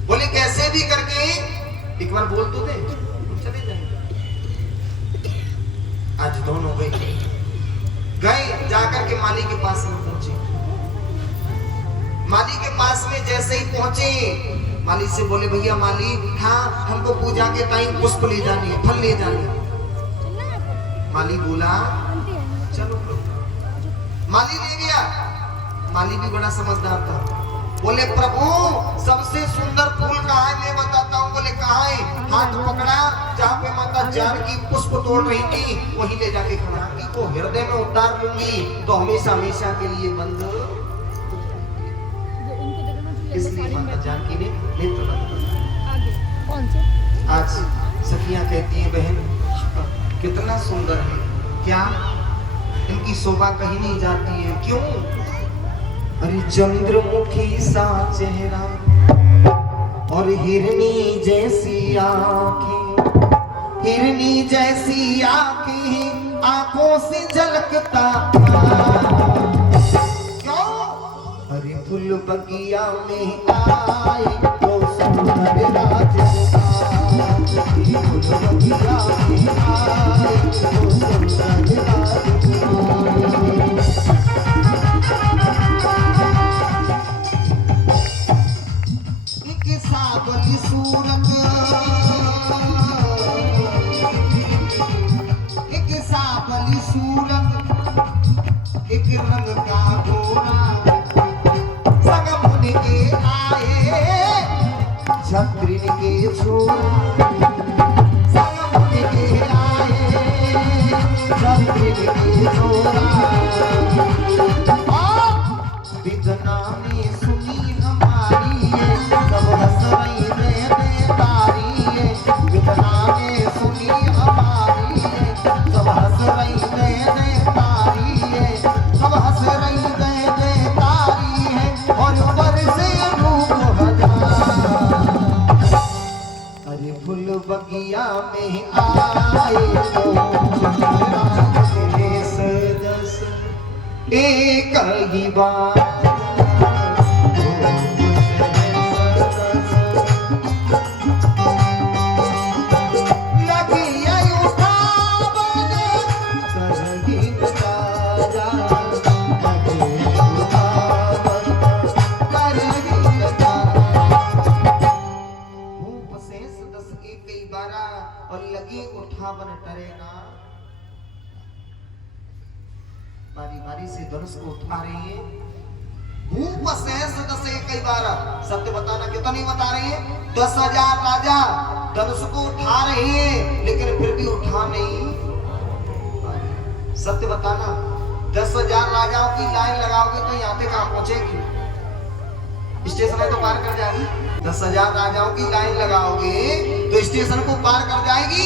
बोले कैसे भी करके एक बार बोल तो दे, चले जाएंगे। आज दोनों गए जाकर के माली के पास में पहुंचे। माली के पास में जैसे ही पहुंचे, माली से बोले भैया माली, हाँ हमको पूजा के टाइम पुष्प ले जानी है, फल ले जानी है। माली बोला चलो। माली ले गया। माली भी बड़ा समझदार था। बोले प्रभु सबसे सुंदर फूल कहाँ है मैं बताता हूँ। बोले कहाँ है? हाथ पकड़ा जहाँ पे माता जानकी पुष्प तोड़ रही थी, वहीं ले जाके खड़ा। को हृदय में उतार लूंगी तो हमेशा हमेशा के लिए बंद। इसलिए माता जानकी ने नेत्र बंद। आज सखियां कहती है बहन कितना सुंदर है, क्या इनकी शोभा कहीं नहीं जाती है? क्यों? अरे चंद्रमुखी सा चेहरा और हिरनी जैसी आंखें, हिरनी जैसी आंखें आंखों से झलकता। क्यों? अरे फूल बगिया में आए तो सुंदर राज फूल बगिया में आए तो सुंदर राज एक सावली सूरत एक सावली सूरत एक रंग का घोड़ा संग मुनि के आए छत्रिन के छोरा संग मुनि के आए छत्रिन के छोरा विदना ने सुनी हमारी सब हंस रही बेतारी विदना ने सुनी हमारी सब हंस रही बेतारी सब हंस रही बेतारी है और ऊपर से रूप हजार अरे फूल बगिया में आए तो दस एक ही बात और लगी उठावन टरेना बारी बारी से धनुष को उठा रही है भूप सहस दस कई बार सत्य बताना कितना नहीं बता रही है 10,000 राजा धनुष को उठा रहे हैं लेकिन फिर भी उठा नहीं सत्य बताना 10,000 राजाओं की लाइन लगाओगे तो यहाँ पे कहां पहुंचेगी स्टेशन है तो पार कर जाएगी 10,000 राजाओं की लाइन लगाओगे तो स्टेशन को पार कर जाएगी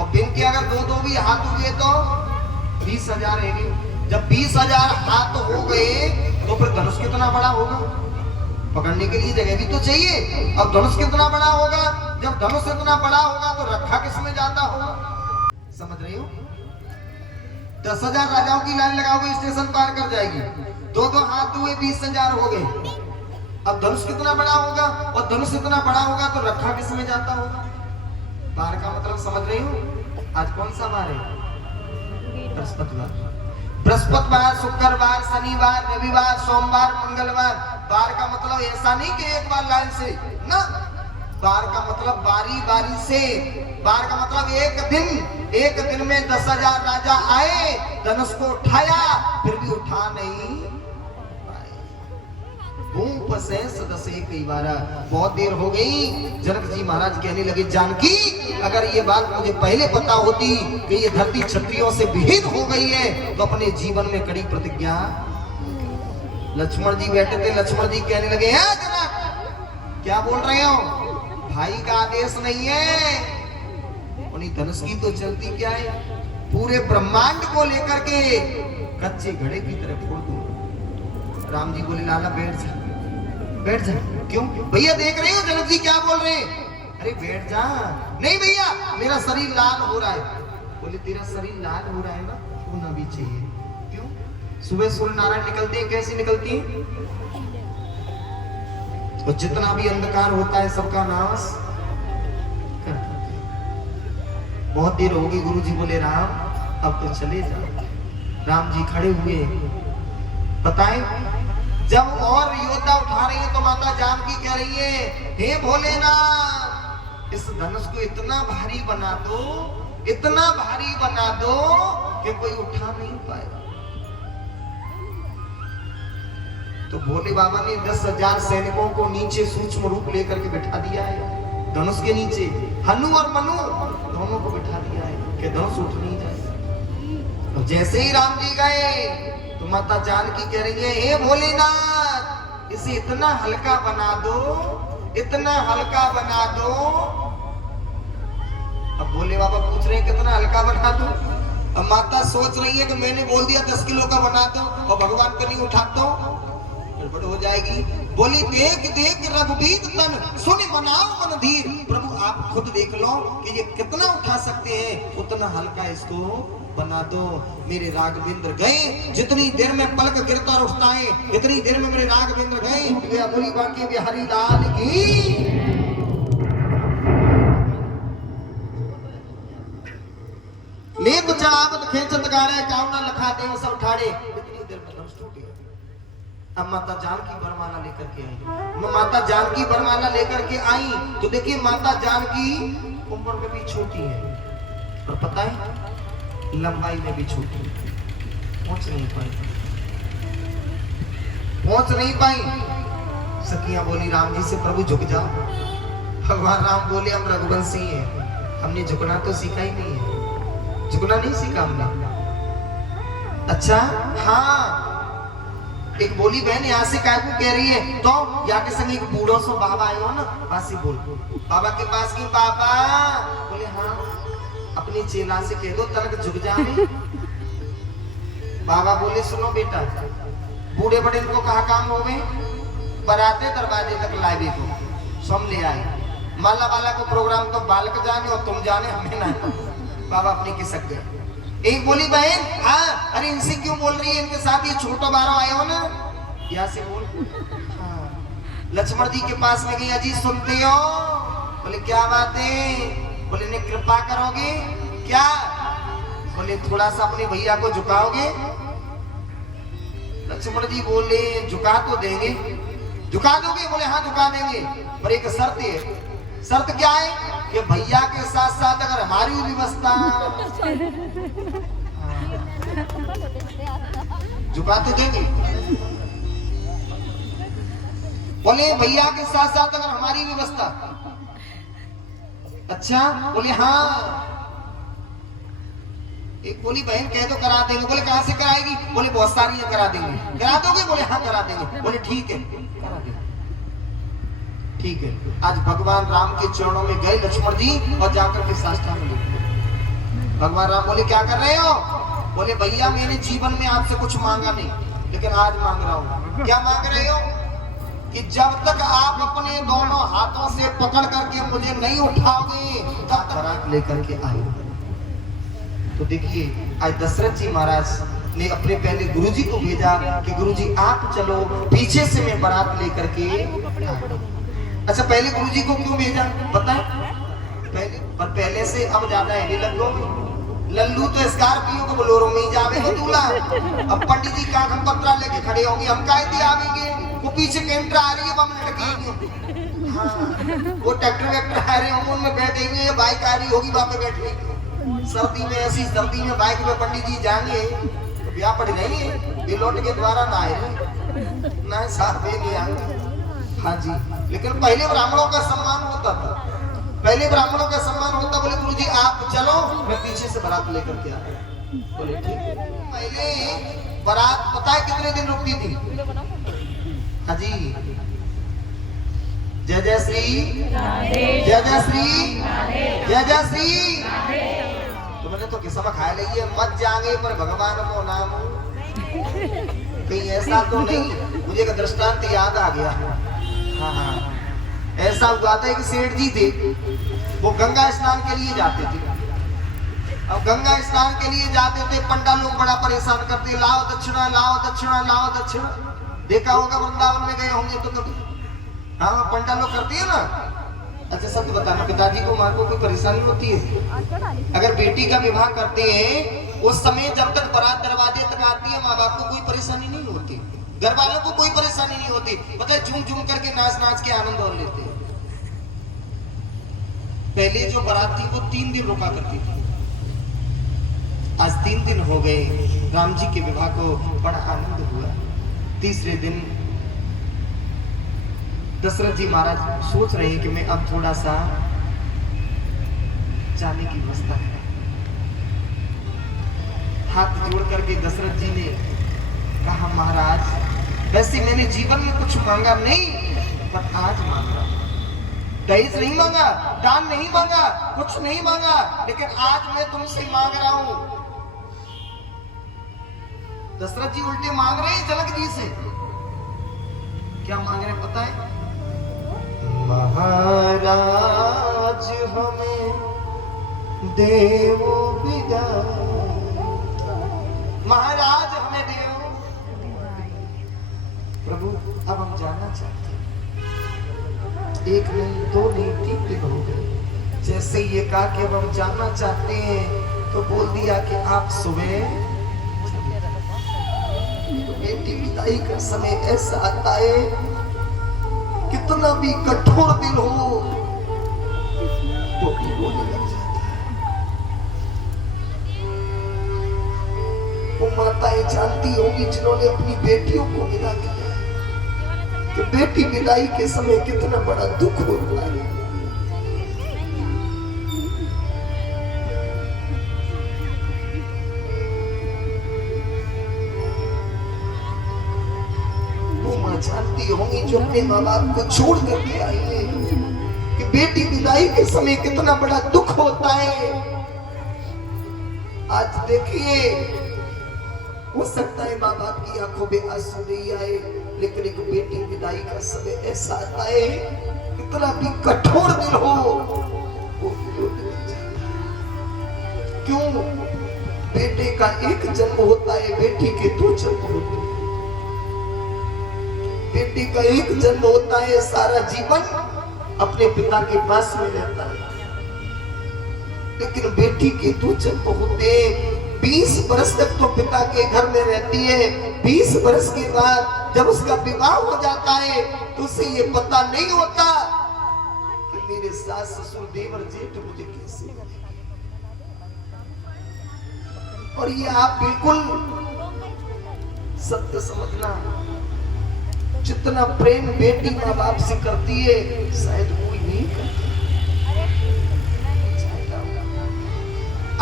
और बिन के अगर दो भी हाथ हुए तो 20,000 रहेंगे जब 20,000 हाथ हो गए तो फिर धनुष कितना बड़ा होगा पकड़ने के लिए जगह भी तो चाहिए अब धनुष कितना बड़ा होगा जब धनुष इतना बड़ा होगा तो रखा किसमें जाता होगा समझ रही हो 10,000 राजाओं की लाइन लगाओगे स्टेशन पार कर जाएगी दो हाथ हुए 20,000 हो गए अब धनुष कितना बड़ा होगा और धनुष इतना बड़ा होगा तो रखा किसमें जाता होगा बार का मतलब समझ रही हूँ आज कौन सा बार है बृहस्पतिवार शुक्रवार शनिवार रविवार सोमवार मंगलवार बार का मतलब ऐसा नहीं कि एक बार लाइन से ना बार का मतलब बारी बारी से बार का मतलब एक दिन में 10,000 राजा आए धनुष को उठाया फिर भी उठा नहीं कई बार बहुत देर हो गई जनक जी महाराज कहने लगे जानकी अगर ये बात मुझे पहले पता होती कि ये धरती क्षत्रियों से विहीन हो गई है तो अपने जीवन में कड़ी प्रतिज्ञा लक्ष्मण जी बैठे थे लक्ष्मण जी कहने लगे हैं जनक क्या बोल रहे हो भाई का आदेश नहीं है उन्हीं धनुष की तो चलती क्या है पूरे ब्रह्मांड को लेकर के कच्चे घड़े की तरह फोड़ दूं राम जी बोले लाला बैठ जा क्यों भैया देख रहे हो जनक जी क्या बोल रहे हैं अरे बैठ जा नहीं भैया मेरा शरीर लाल हो रहा है बोले तेरा शरीर लाल हो रहा है ना होना भी चाहिए क्यों सुबह सूर्य नारायण निकलते हैं कैसी निकलती है तो जितना भी अंधकार होता है सबका नाश करता है बहुत देर होगी गुरु जी बोले राम अब तो चले जाओ राम जी खड़े हुए बताएं जब और योद्धा उठा रही है तो माता जानकी कह रही है हे भोलेनाथ इस धनुष को इतना भारी बना दो कि कोई उठा नहीं पाएगा तो भोले बाबा ने 10,000 सैनिकों को नीचे सूक्ष्म रूप लेकर के बिठा दिया है धनुष के नीचे हनु और मनु दोनों को बिठा दिया है कि धनुष उठ नहीं जाए तो जैसे ही राम जी गए तो माता जानकी कह रही है हे भोलेनाथ इसे इतना हल्का बना दो अब भोले बाबा पूछ रहे हैं कितना हल्का बना दो अब माता सोच रही है कि मैंने बोल दिया 10 किलो का बना दो और भगवान को नहीं उठाता हूं गड़बड़ हो जाएगी बोली देख रघुबीर तन सुन बनाओ मन धीर प्रभु आप खुद देख लो कि ये कितना उठा सकते हैं उतना हल्का इसको बना दो। मेरे राघवेंद्र गए, जितनी देर में पलक गिरता और उठता है इतनी देर में मेरे राघवेंद्र गए। बोली बाकी बिहारी लाल की। ले तो चढ़ावत खेचत गाड़े कावना लखा देव सब ठाड़े। इतनी देर में धनुष टूट गया। अब माता जानकी वरमाला लेकर के आई। माता जानकी वरमाला लेकर के आई तो देखिए माता जानकी उम्र में भी छोटी है और पता है लंबाई में भी छोटी है। पहुंच नहीं पाई। सखियां बोली राम जी से प्रभु झुक जाओ। भगवान राम बोले हम रघुवंशी हैं, हमने झुकना तो सीखा ही नहीं है। झुकना नहीं सीखा हमने। अच्छा हाँ, एक बोली बहन यहाँ से काय को कह रही है तो यहाँ के संग एक बूढ़ो सो बाबा आयो ना, पास ही बोल बाबा के पास की बाबा बोले हाँ अपनी चेला से कह दो तलक झुक जाए। बाबा बोले सुनो बेटा, बूढ़े बड़े को कहा काम हो गए, बराते दरवाजे तक लाए को सम ले आए। माला वाला को प्रोग्राम तो बालक जाने और तुम जाने हमें ना। बाबा अपने किसक गए। एक बोली बहन हाँ, अरे इनसे क्यों बोल रही है, इनके साथ ये छोटा बारो आए हो ना, यहाँ से बोल। हाँ। लक्ष्मण जी के पास में गई, अजी सुनते हो? बोले क्या बात है? बोले ने कृपा करोगे क्या? बोले थोड़ा सा अपने भैया को झुकाओगे? लक्ष्मण जी बोले झुका तो देंगे। झुका दोगे? बोले हाँ झुका देंगे, पर एक शर्त है। शर्त क्या है कि भैया के साथ साथ अगर हमारी व्यवस्था। झुका तो देंगे। बोले भैया के साथ साथ अगर हमारी व्यवस्था। अच्छा बोले हाँ। एक बोली बहन कह दो करा देंगे। बोले कहां से कराएगी? बोले बहुत सारी है, करा देंगे। करा दोगे? बोले हाँ करा देंगे। बोले ठीक है करा देंगे। ठीक है। आज भगवान राम के चरणों में गए लक्ष्मण जी और जाकर के साष्टांग लेते। भगवान राम बोले क्या कर रहे हो? बोले भैया मैंने जीवन में आपसे कुछ मांगा नहीं, लेकिन आज मांग रहा हूँ। क्या मांग रहे हो? कि जब तक आप अपने दोनों हाथों से पकड़ करके मुझे नहीं उठाओगे तब तक बारात लेकर के आए। तो देखिए आज दशरथ जी महाराज ने अपने पहले गुरुजी को भेजा कि गुरुजी आप चलो, पीछे से मैं बारात लेकर के। अच्छा पहले गुरुजी को क्यों भेजा पता है? पहले से अब ज्यादा है लल्लू तो स्कॉर्पियो को बोलोरो में ही जावेगा दूल्हा। अब पंडित जी का हम पत्रा लेके खड़े होंगे, हम काहे आवेंगे? वो पीछे कैंटर आ रही है, हम लटकेंगे। हाँ, वो ट्रैक्टर वेक्टर आ रहे होंगे, उनमें बैठेंगे, या बाइक आ रही होगी, वहां पे बैठेंगे। सर्दी में ऐसी सर्दी में बाइक में पंडित जी जाएंगे तो ब्याह पड़ नहीं है। ये लौट के द्वारा ना आए ना साथ देंगे आएंगे। हाँ जी, लेकिन पहले ब्राह्मणों का सम्मान होता था। पहले ब्राह्मणों का सम्मान होता। बोले गुरुजी आप चलो, मैं पीछे से बारात लेकर के आ गया। बोले ठीक है। पहले बारात पता है कितने दिन रुकती थी? हाँ जी, जय जय श्री, जय जय श्री, जय जय श्री। तुमने तो किस्म खाए ली है, मत जाएंगे पर भगवान को नाम। कहीं ऐसा तो नहीं? मुझे एक दृष्टांत याद आ गया। हाँ हाँ, ऐसा हुआ था कि सेठ जी थे, वो गंगा स्नान के लिए जाते थे। अब गंगा स्नान के लिए जाते थे, पंडा लोग बड़ा परेशान करते, लाओ दक्षिणा लाओ दक्षिणा लाओ दक्षिणा। देखा होगा वृंदावन में गए होंगे तो कभी। हाँ पंडा लोग करती है ना। अच्छा सत्य बताना, पिताजी को माँ को कोई परेशानी होती है? अगर बेटी का विवाह करते हैं उस समय जब तक बारात दरवाजे तक आती है, माँ बाप को कोई परेशानी नहीं होती, घर वालों को कोई परेशानी नहीं होती। मतलब झूम झूम करके नाच नाच के आनंद और लेते हैं। पहले जो बारात थी वो 3 दिन रुका करती थी। आज 3 दिन हो गए राम जी के विवाह को, बड़ा आनंद हुआ। तीसरे दिन दशरथ जी महाराज सोच रहे हैं कि मैं अब थोड़ा सा जाने की व्यवस्था करें। हाथ जोड़ करके दशरथ जी ने कहा महाराज वैसे मैंने जीवन में कुछ मांगा नहीं, पर आज मांग रहा हूं। दहेज नहीं मांगा, दान नहीं मांगा, कुछ नहीं मांगा, लेकिन आज मैं तुमसे मांग रहा हूं। दशरथ जी उल्टे मांग रहे हैं जनक जी से। क्या मांग रहे पता है? महाराज हमें देवो विदा, अब हम जाना चाहते हैं। एक नहीं, दो नहीं, 3 दिन हो गए। जैसे ये कहा कि अब हम जाना चाहते हैं तो बोल दिया कि आप सुबह। बेटी विदाई का समय ऐसा आता है, कितना भी कठोर दिल हो वो भी रोने लग जाता है। वो माताएं जानती होंगी जिन्होंने अपनी बेटियों को विदा किया है कि बेटी विदाई के समय कितना बड़ा दुख होता है। जानती होंगी जो अपने माँ बाप को छोड़ करके आई है कि बेटी विदाई के समय कितना बड़ा दुख होता है। आज देखिए, हो सकता है माँ बाप की आंखों में आंसू नहीं आए, लेकिन एक बेटी विदाई का समय ऐसा आता है, कितना भी कठोर दिल हो वो क्यों? बेटे का एक जन्म होता है, बेटी के 2 जन्म होते हैं। बेटी का एक जन्म होता है, सारा जीवन अपने पिता के पास में रहता है, लेकिन बेटी के 2 जन्म होते हैं। 20 वर्ष तक तो पिता के घर में रहती है। 20 वर्ष के बाद जब उसका विवाह हो जाता है तो उसे ये पता नहीं होता कि मेरे सास ससुर देवर जेठ मुझे कैसे मिलेंगे। और ये आप बिल्कुल सत्य समझना, जितना प्रेम बेटी माँ बाप से करती है शायद कोई नहीं करता।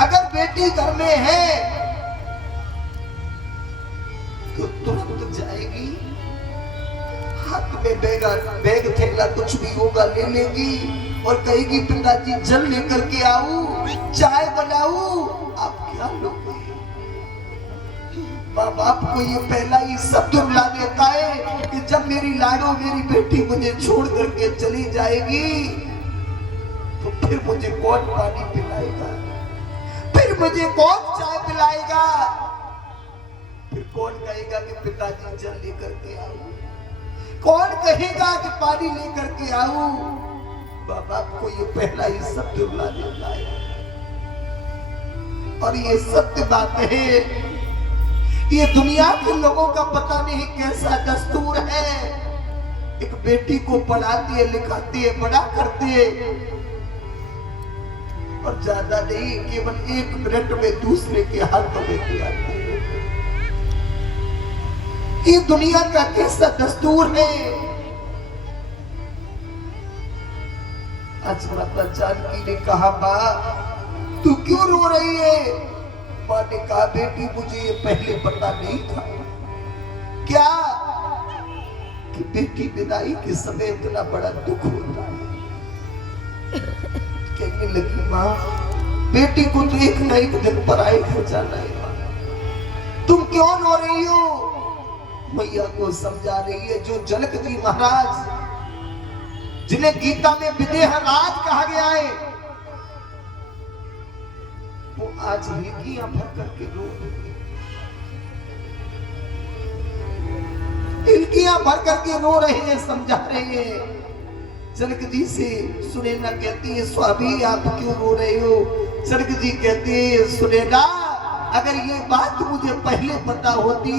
अगर बेटी घर में है तो तुरंत जाएगी, हाथ में बैग थैला कुछ भी होगा ले लेगी और कहेगी पिताजी जल लेकर के आऊं, चाय बनाऊं, आप क्या लोगे? माँ बाप को ये पहला ही शब्द रुला देता है कि जब मेरी लाडो मेरी बेटी मुझे छोड़ करके चली जाएगी तो फिर मुझे कौन पानी पिलाएगा, फिर मुझे कौन चाय पिलाएगा, फिर कौन कहेगा कि पिताजी जल लेकर के आओ, कौन कहेगा कि पानी लेकर के आओ। माँ बाप को ये पहला ही शब्द रुला देता है। और ये सत्य बात है, ये दुनिया के लोगों का पता नहीं कैसा दस्तूर है। एक बेटी को पढ़ाती है, लिखाती है, बड़ा करती है और ज्यादा नहीं, केवल 1 मिनट में दूसरे के हाथों में खिलाती है। ये दुनिया का कैसा दस्तूर है। आज माता जानकी ने कहा, माँ तू क्यों रो रही है? माँ ने कहा, बेटी मुझे ये पहले पता नहीं था क्या कि बेटी विदाई के समय इतना बड़ा दुख होता है। कहने लगी, माँ बेटी को तो एक न एक दिन पराई हो जाना है, माँ तुम क्यों रो रही हो? मैया को समझा रही है। जो जनक जी महाराज जिन्हें गीता में विदेह राज कहा गया है, वो आज हिलकियां भर करके रो रहे, हिलकियां भर करके रो रहे हैं, समझा रहे हैं। जनक जी से सुनैना कहती है, स्वामी आप क्यों रो रहे हो? जनक जी कहते हैं, सुनैना अगर ये बात मुझे पहले पता होती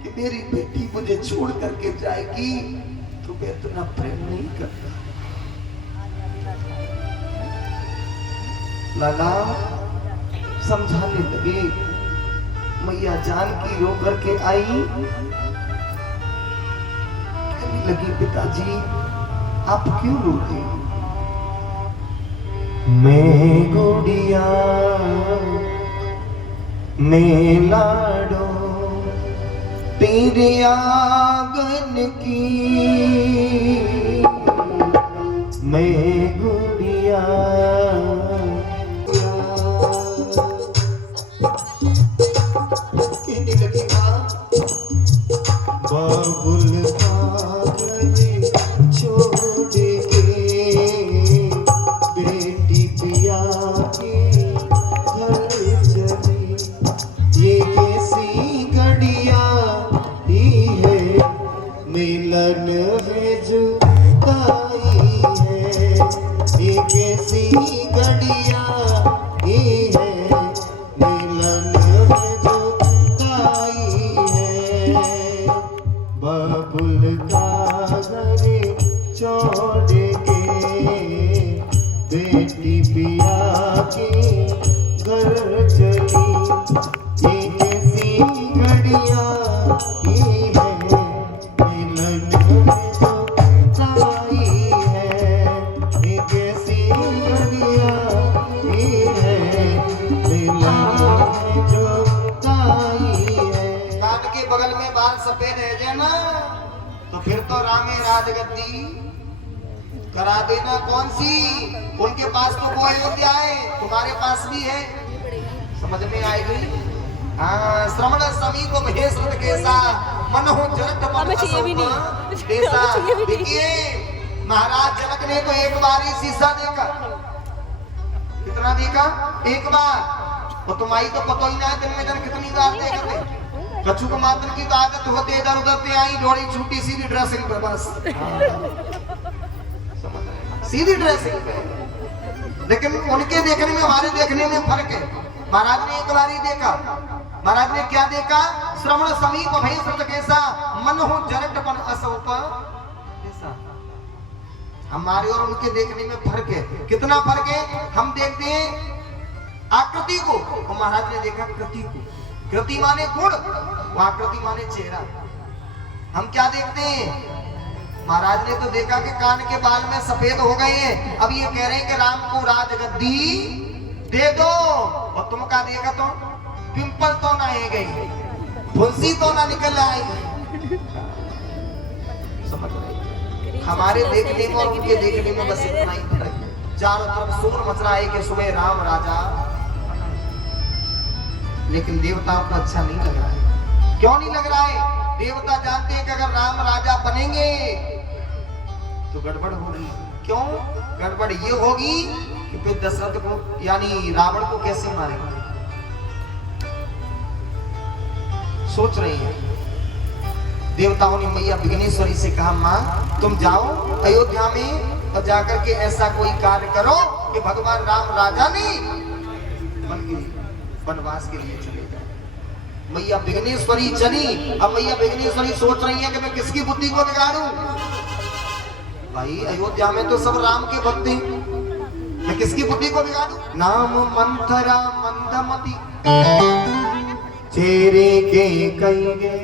कि मेरी बेटी मुझे छोड़ करके जाएगी तो मैं इतना प्रेम नहीं करता। लाला समझाने लगे। मैया जानकी रो करके आई, कहने लगी, पिताजी आप क्यों रोते? मैं गुड़िया मैं लाडो तेरे आंगन की, मैं गुड़िया कहने लगी, बाबुल छोड़ के बेटी पिया के घर चली, ये कैसी घड़िया ही है। मैं आई है, ये कैसी घड़िया ये है, मिलन में जो आई है, बबुल का घर छोड़ के बेटी पिया के घर चली, ये कैसी घड़िया ये है, मिलन में जो आई है, ये कैसी घड़िया ये है, मिलन में जो आई है। कान के बगल में बाल सफेद है जे ना, तो फिर तो रामे राजगद्दी करा देना। कौन सी? उनके पास तो वो अयोध्या है, तुम्हारे पास भी है। समझ में आएगी? हाँ, श्रवण समी को भेष रत कैसा, मन हो जरत मन कैसा। देखिए महाराज जनक ने तो एक बार ही शीशा देखा। कितना देखा? एक बार। और तुम्हारी तो पता ही ना है दिन में जन कितनी बार देखते। कछु को मातन की तो आदत होते, इधर उधर पे आई डोरी छूटी सीधी ड्रेसिंग पे, बस सीधी ड्रेसिंग पे। लेकिन उनके देखने में हमारे देखने में फर्क है। महाराज ने एक बार ही देखा। महाराज ने क्या देखा? श्रवण समीप भय कैसा, मन हो जरटपन असोप कैसा। हमारे और उनके देखने में फर्क है। कितना फर्क है? हम देखते हैं आकृति को, और महाराज ने देखा कृति को। कृति माने गुण, आकृति माने चेहरा। हम क्या देखते हैं? महाराज ने तो देखा कि कान के बाल में सफेद हो गए हैं। अब ये कह रहे हैं कि राम को राजगद्दी दे दो। और तुम क्या देखा? तो पिंपल तो ना है गई, फुंसी तो ना निकल आई। समझ रहे? हमारे देखने में और उनके देखने में बस इतना ही फर्क है। चारों तरफ शोर मच रहा है कि सुबह राम राजा, लेकिन देवताओं को अच्छा नहीं लग रहा है। क्यों नहीं लग रहा है? देवता जानते हैं कि अगर राम राजा बनेंगे तो गड़बड़ होगी। क्यों गड़बड़? ये होगी कि फिर दशरथ को यानी रावण को कैसे मारेंगे। सोच रही है। देवताओं ने मैया विघ्नेश्वरी से कहा, मां तुम जाओ अयोध्या में और जाकर के ऐसा कोई कार्य करो कि भगवान राम राजा नहीं बल्कि वनवास के लिए चले जाए। मैया विघ्नेश्वरी चली। अब मैया विघ्नेश्वरी सोच रही है कि मैं किसकी बुद्धि को बिगाड़ूं। भाई अयोध्या में तो सब राम के भक्त हैं, मैं किसकी बुद्धि को बिगाड़ूं। नाम मंथरा मंदमती चेरे के कई गे,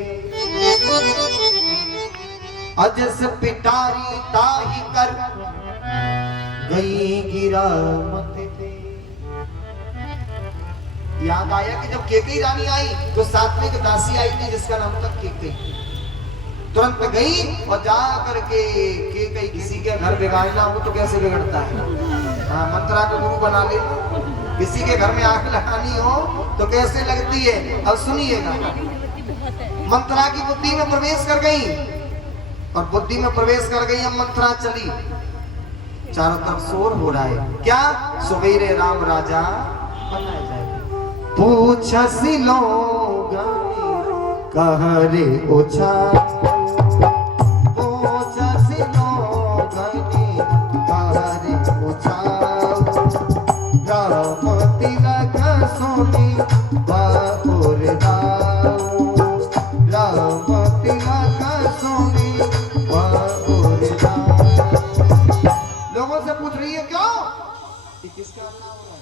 अजस पिटारी ताही कर गई गिरा मत पे। याद आया कि जब केकई रानी आई तो साथ में एक दासी आई थी जिसका नाम था केकई। तुरंत गई और जा करके केकई किसी के घर बिगाड़ना हो तो कैसे बिगड़ता है। हाँ, मंत्रा को गुरु बना ले। किसी के घर में आग लगानी हो तो कैसे लगती है। अब सुनिएगा, मंत्रा की बुद्धि में प्रवेश कर गई और बुद्धि में प्रवेश कर गई। अब मंत्रा चली, चारों तरफ शोर हो रहा है। क्या? सवेरे राम राजा बनाया जाए। पूछसी लोग कहरे ओछा, पूछसी लोग कहरे ओछा, राम तिलक सोनी बापुर दाऊ, राम तिलक सोनी बापुर दाऊ। लोगों से पूछ रही है क्यों? ये किसका नाम हो रहा है?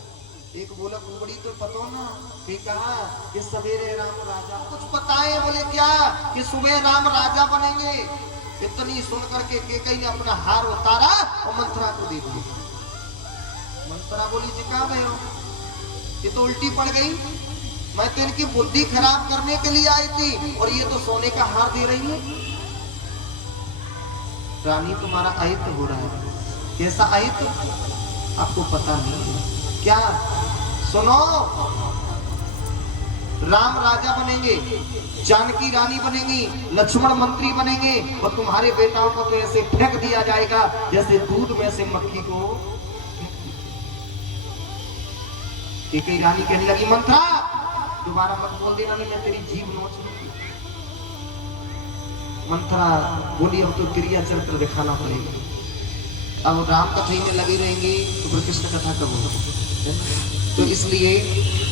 एक बोला कुबड़ी तो पतो ना, फिर कहा कि सवेरे राम राजा। कुछ पता है? बोले क्या? कि सुबह राम राजा बनेंगे। इतनी सुन करके केकई ने अपना हार उतारा और मंत्रा को दे दिया। मंत्रा बोली जी कहाँ गए हो? ये तो उल्टी पड़ गई। मैं तो इनकी बुद्धि खराब करने के लिए आई थी और ये तो सोने का हार दे रही है। रानी तुम्हारा अहित हो रहा है। कैसा अहित? आपको पता नहीं है क्या? सुनो, राम राजा बनेंगे, जानकी रानी बनेगी, लक्ष्मण मंत्री बनेंगे और तुम्हारे बेटाओं को तो ऐसे फेंक दिया जाएगा जैसे दूध में से मक्खी को। एक ही रानी कहने लगी, मंत्रा दोबारा मत बोल देना, नहीं मैं तेरी जीभ नोच लूंगी। मंत्रा बोली, अब तो क्रिया चरित्र दिखाना पड़ेगा। अब राम कथा में लगी रहेंगी तो फिर कृष्ण कथा कब होगी? तो इसलिए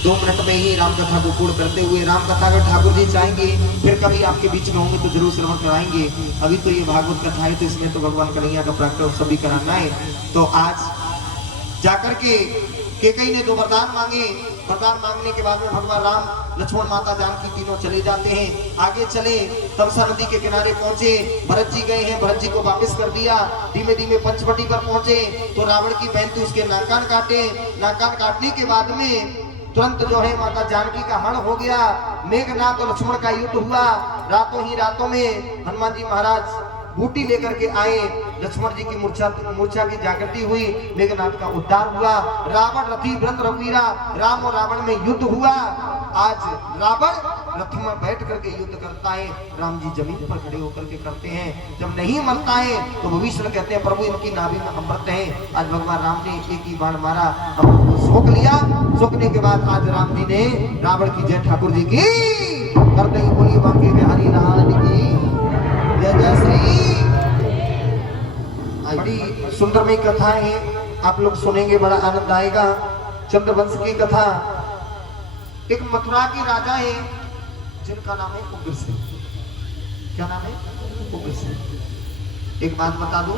2 मिनट में ही राम कथा को पूर्ण करते हुए, राम कथा अगर ठाकुर जी चाहेंगे फिर कभी आपके बीच में होंगे तो जरूर श्रवण कराएंगे। अभी तो ये भागवत कथा है तो इसमें तो भगवान कन्हैया का प्रकट सभी कराना है। तो आज जाकर के केकई ने 2 वरदान मांगे। वरदान मांगने के बाद में भगवान राम, लक्ष्मण, माता जानकी तीनों चले जाते हैं। आगे चले, तमसा नदी के किनारे पहुंचे। भरत जी गए हैं, भरत जी को वापस कर दिया। धीमे धीमे पंचवटी पर पहुंचे तो रावण की बहन थी, उसके नाकान काटे। नाकान काटने के बाद में तुरंत जो है माता जानकी का हरण हो गया। मेघनाथ और लक्ष्मण का युद्ध हुआ। रातों ही रातों में हनुमान जी महाराज बूटी लेकर के आए। लक्ष्मण जी की मूर्छा की जागृति हुई। मेघनाथ का उद्धार हुआ। रावण रथी व्रत रघुवीरा, राम और रावण में युद्ध हुआ। आज रावण रथ में बैठ करके युद्ध करता है, राम जी जमीन पर खड़े होकर के करते हैं। जब नहीं मरता है तो भविष्य कहते हैं प्रभु इनकी नाभि में अमृत है। आज भगवान राम ने एक ही बाण मारा, अमृत को सोख लिया। सोखने के बाद आज राम जी ने रावण की जय ठाकुर जी की करते ही बोली बांके बिहारी लाल की जय जय श्री। बड़ी सुंदरमयी कथा है, आप लोग सुनेंगे बड़ा आनंद आएगा। चंद्रवंश की कथा। एक मथुरा के राजा है जिनका नाम है उग्रसेन। क्या नाम है? उग्रसेन। एक बात बता दूं,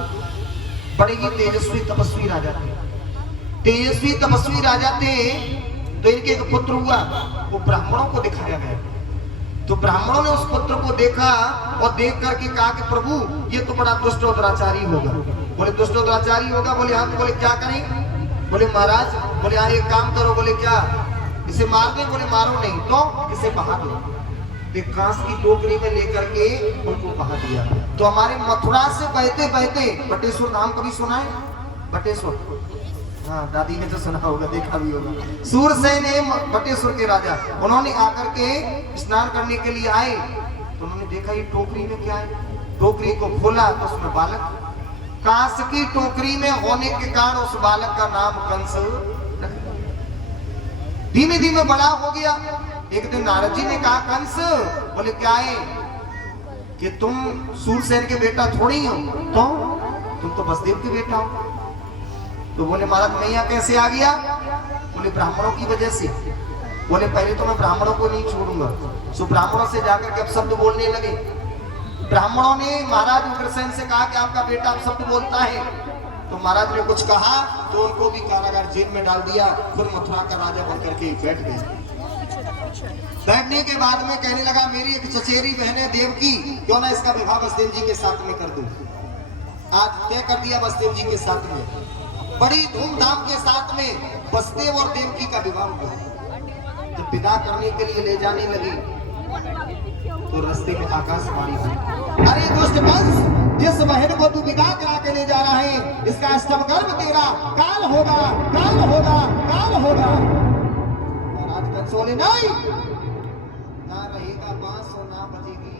बड़े ही तेजस्वी तपस्वी राजा थे। तेजस्वी तपस्वी राजा थे तो इनके एक पुत्र हुआ, वो ब्राह्मणों को दिखाया गया। तो ब्राह्मणों ने उस पुत्र को देखा और देख करके कहा कि प्रभु ये तो बड़ा दुष्ट और दुराचारी होगा। बोले दुष्ट और दुराचारी होगा? बोले हाँ। तो बोले क्या करें? बोले महाराज, बोले हाँ एक काम करो। बोले क्या? इसे मार दे? बोले मारो नहीं तो इसे बहा दो। एक कांच की टोकरी में लेकर के उनको बहा दिया। तो हमारे मथुरा से बहते बहते, बटेश्वर नाम कभी सुना है? बटेश्वर, हाँ दादी ने तो सुना होगा, देखा भी होगा। सूरसेन है बटेश्वर के राजा। उन्होंने आकर के स्नान करने के लिए आए तो उन्होंने देखा ये टोकरी में क्या है। टोकरी को खोला तो उसमें बालक। कांस की टोकरी में होने के कारण उस बालक का नाम कंस। धीमे धीमे बड़ा हो गया। एक दिन नारद जी ने कहा कंस, बोले क्या है? कि तुम सूरसेन के बेटा थोड़ी हो, तो तुम तो वसुदेव के बेटा हो। तो बोले महाराज मैं यहाँ कैसे आ गया? बोले ब्राह्मणों की वजह से। बोले पहले तो मैं ब्राह्मणों को नहीं छोड़ूंगा। सो ब्राह्मणों से जाकर के अब शब्द बोलने लगे। ब्राह्मणों ने महाराज उग्रसेन से कहा कि आपका बेटा अब शब्द बोलता है। तो महाराज ने कुछ कहा तो उनको भी कारागार जेल में डाल दिया। फिर मथुरा का राजा बनकर के बैठ गए। बैठने के बाद में कहने लगा मेरी एक चचेरी बहन है देवकी, क्यों ना इसका विवाह वसुदेव जी के साथ में कर दूं। आज तय कर दिया वसुदेव जी के साथ में। बड़ी धूमधाम के साथ में वसुदेव और देवकी का विवाह हुआ। जब विदा करने के लिए ले जाने लगी तो रास्ते में आकाशवाणी हुई, अरे दुष्ट कंस, जिस बहन को तू विदा करा के ले जा रहा है इसका अष्टम गर्भ तेरा काल होगा, काल होगा, काल होगा। महाराज कंस बोले नहीं, ना रहेगा बांस और ना बजेगी।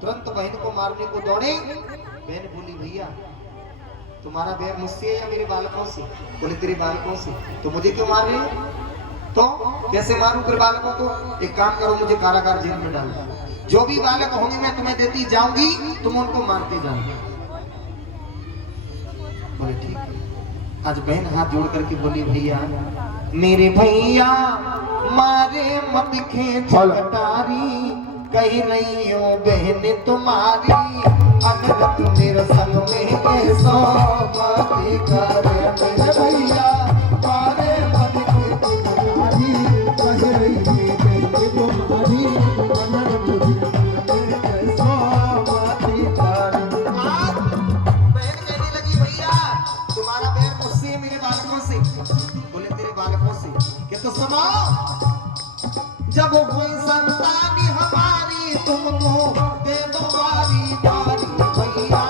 तुरंत बहन को मारने को दौड़े। बहन बोली भैया तुम्हारा बैर मुझसे है या मेरे बालकों से? बोले तेरे बालकों से। तो मुझे क्यों मार रहे हो? तो कैसे मारूं फिर बालकों को? एक काम करो, मुझे कारागार जेल में डाल दो। जो भी बालक होंगे मैं तुम्हें देती जाऊंगी, तुम उनको मारते जाओगे। बोले ठीक है। आज बहन हाथ जोड़ करके बोली भैया मेरे भैया मारे मत खेच कटारी, कही रही हो बहन तुम्हारी, अनरत मेरे संग में कैसो बातें करे। मेरे भैया मारे मत खेच कटारी, कही रही बहन तुम्हारी, अनरत मेरे कैसो बातें करे। बहन कहने लगी भैया तुम्हारा बैर मुझसे मेरे बालकों से। बोले तेरे बालकों से? कि तो सुनो, जब हुई संतानी हमारी तुमको दे दो बारी बारी भैया,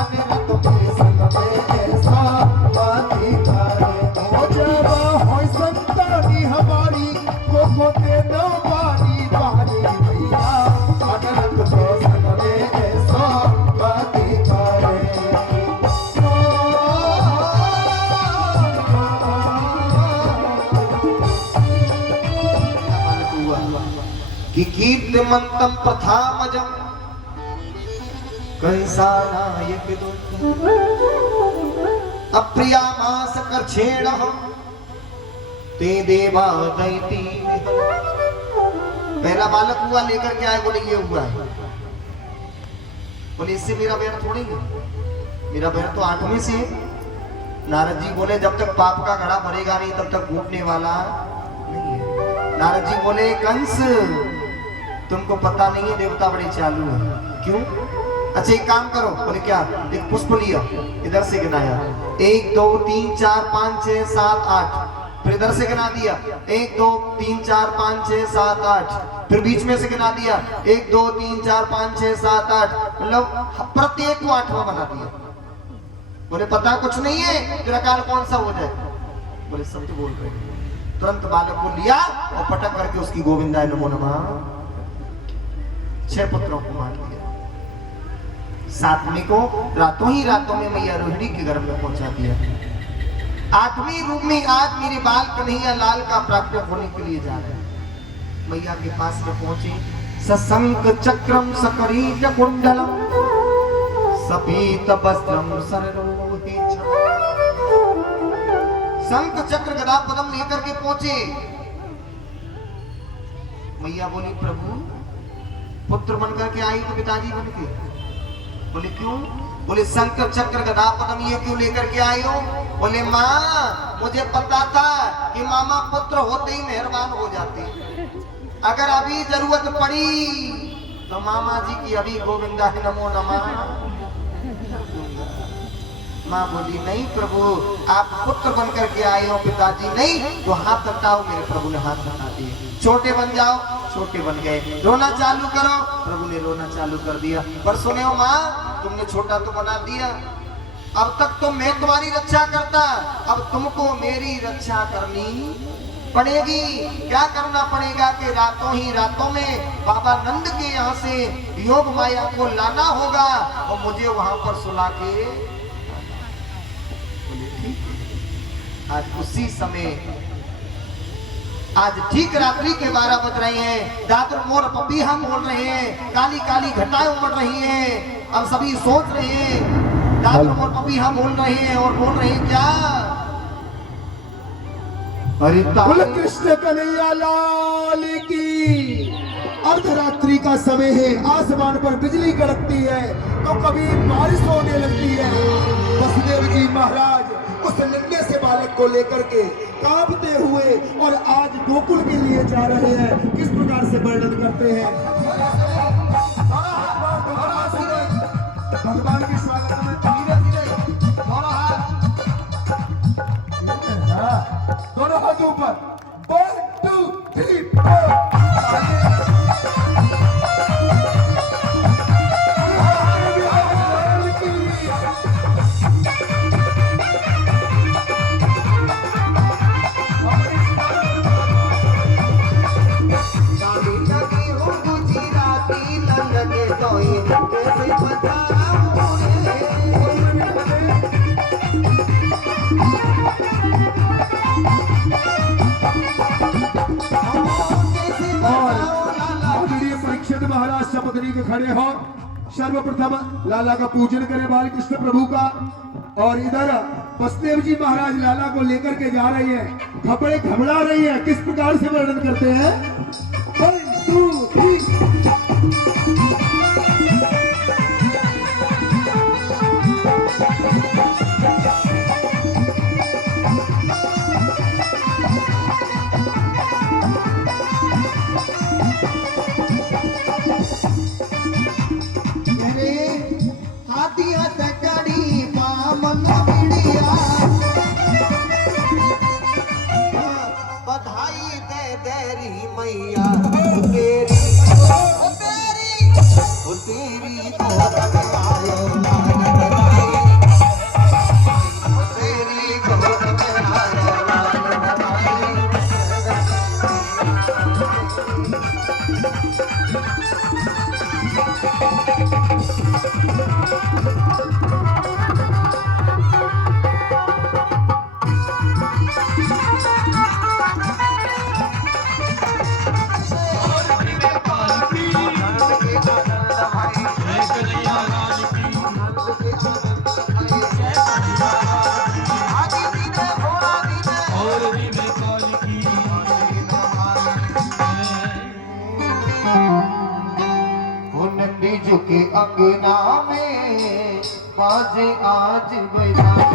अनरत मेरे संग में ऐसा बातें करे। जब हुई संतानी हमारी तुमको दे दो बारी बारी भैया, अनरत मेरे संग में ऐसा बातें करे। कि कीर्तिमंतम प्रथामजम कैसा नायक अप्रिया मास कर छेड़ ते देवा दैती। पहला बालक हुआ लेकर के आए, बोले ये हुआ है। बोले इससे मेरा बैर थोड़ी है, मेरा बैर तो 8वें से है। नारद जी बोले जब तक पाप का घड़ा भरेगा नहीं तब तक घूटने वाला नहीं है। नारद जी बोले कंस तुमको पता नहीं है देवता बड़े चालू है। क्यों? अच्छा एक काम करो। बोले क्या? एक पुष्प लिया, इधर से गिनाया 1 2 3 4 5 6 7 8, फिर इधर से गिना दिया 1 2 3 4 5 6 7 8, फिर बीच में से गिना दिया 1 2 3 4 5 6 7 8, मतलब प्रत्येक को 8वां बना दिया। बोले पता कुछ नहीं है तेरा काल कौन सा हो जाए। बोले सब तो बोल रहे। तुरंत बालक को लिया और पटक करके उसकी गोविंदाय नमो नमः 6 पुत्रों को मार दिया। 7वें को रातों ही रातों में मैया रोहिणी के गर्भ में पहुंचा दिया। 8वीं रूप में आज मेरे बाल कन्हैया लाल का प्राप्त होने के लिए जा रहे हैं। मैया के पास में पहुंचे। सशंक चक्रम सकरीट कुंडलम सपीत वस्त्रम सरलोहे शंख चक्र गदा पद्म लेकर के पहुंचे। मैया बोली प्रभु पुत्र बनकर के आई तो पिताजी बन के। बोले क्यों? बोले शंख चक्र गदा पद्म ये क्यों लेकर के आई हो? बोले माँ मुझे पता था कि मामा पुत्र होते ही मेहरबान हो जाते, अगर अभी जरूरत पड़ी तो मामा जी की अभी गोविंदा नमो नमः। माँ बोली नहीं प्रभु आप पुत्र बनकर के आए हो, पिताजी नहीं तो हाथ हटाओ। मेरे प्रभु ने हाथ हटा दिए। छोटे बन जाओ, छोटे बन गए। रोना चालू करो, प्रभु ने रोना चालू कर दिया। पर सुने हो माँ तुमने छोटा तो बना दिया, अब तक तो मैं तुम्हारी रक्षा करता, अब तुमको मेरी रक्षा करनी पड़ेगी। क्या करना पड़ेगा कि रातों ही रातों में बाबा नंद के यहाँ से योग माया को लाना होगा और मुझे वहां पर सुला के। आज उसी समय आज ठीक रात्रि के 12 बज रहे हैं। दादर मोर पपीहा बोल रहे हैं, काली काली घटाएं उमड़ रही हैं। अब सभी सोच रहे हैं दादर मोर पपीहा बोल रहे हैं और बोल रहे हैं क्या? अरे कृष्ण कन्हैया लाल की। अर्धरात्रि का समय है, आसमान पर बिजली कड़कती है तो कभी बारिश होने लगती है। वसुदेव जी महाराज उस नन्हे से बालक को लेकर के कांपते हुए और आज गोकुल के लिए जा रहे हैं। किस प्रकार से वर्णन करते हैं? भगवान की स्वागत में दोनों हाथ ऊपर 1 2 3 4। महाराज शपथ लेकर खड़े हो। सर्वप्रथम लाला का पूजन करें बाल कृष्ण प्रभु का। और इधर वसुदेव जी महाराज लाला को लेकर के जा रही है, घबड़े घबरा रही है। किस प्रकार से वर्णन करते हैं? 1 2 3। बधाई दे देरी मैया तेरी अंगना में बाजे आज बजाई।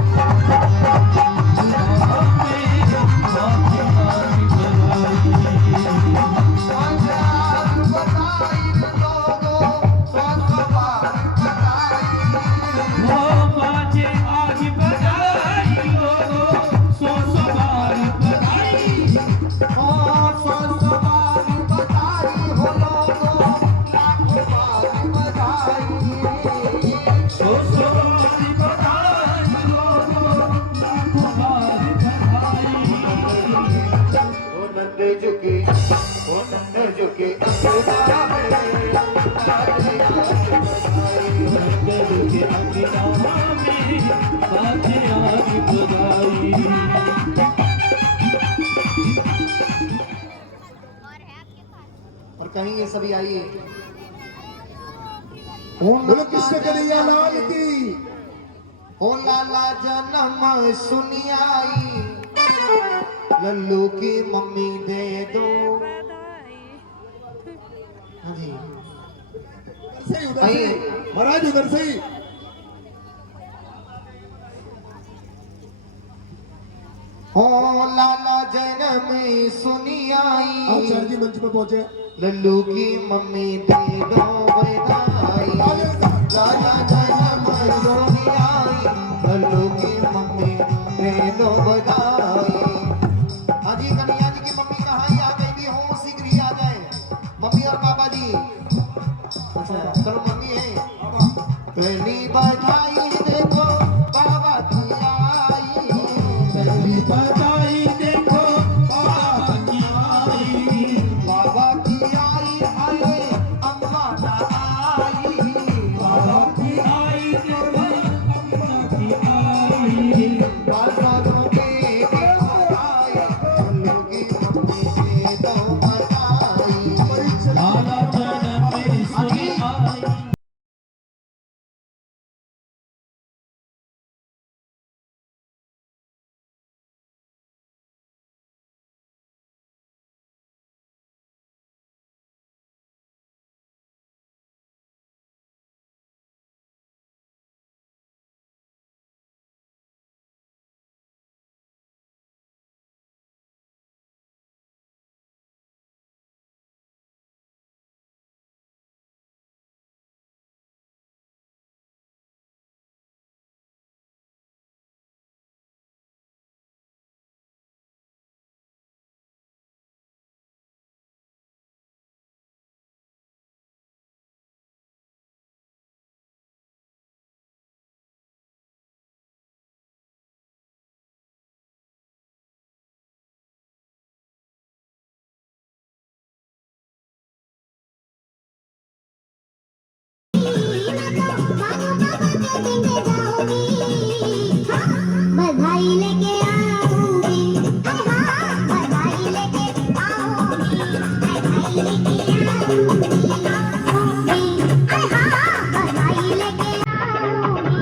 और कहेंगे सभी आइए। बोलो कृष्ण कन्हैया लाल की। ओ लाला जन्म सुनियाई, लल्लू की मम्मी दे दो। हाँ जी सही उधर से महाराज, उधर से ही। ओ लाला जन्म सुनियाई, आचार्य जी मंच पर पहुंचे। लल्लू की मम्मी दे दो बधाई। लाला जन्म सुनियाई, लल्लू की मम्मी दे दो बधाई। हाँ जी कन्हैया जी की मम्मी कहाँ आ गई भी हो, शीघ्र ही आ जाए मम्मी और पापा जी। अच्छा चलो मम्मी है। पहली बधाई देखो बाबा की आई, पहली बधाई देखो बाबा की आई। बाबा की आई अरे अम्मा ना आई, बाबा की आई देखो अम्मा की आई। बाजारों के आई, चलो की मम्मी दे दो बधाई। लाला जन्म सुनी आई। बधाई लेके आऊंगी, बधाई लेके आऊंगी, बधाई लेके आऊंगी, बधाई लेके आऊंगी,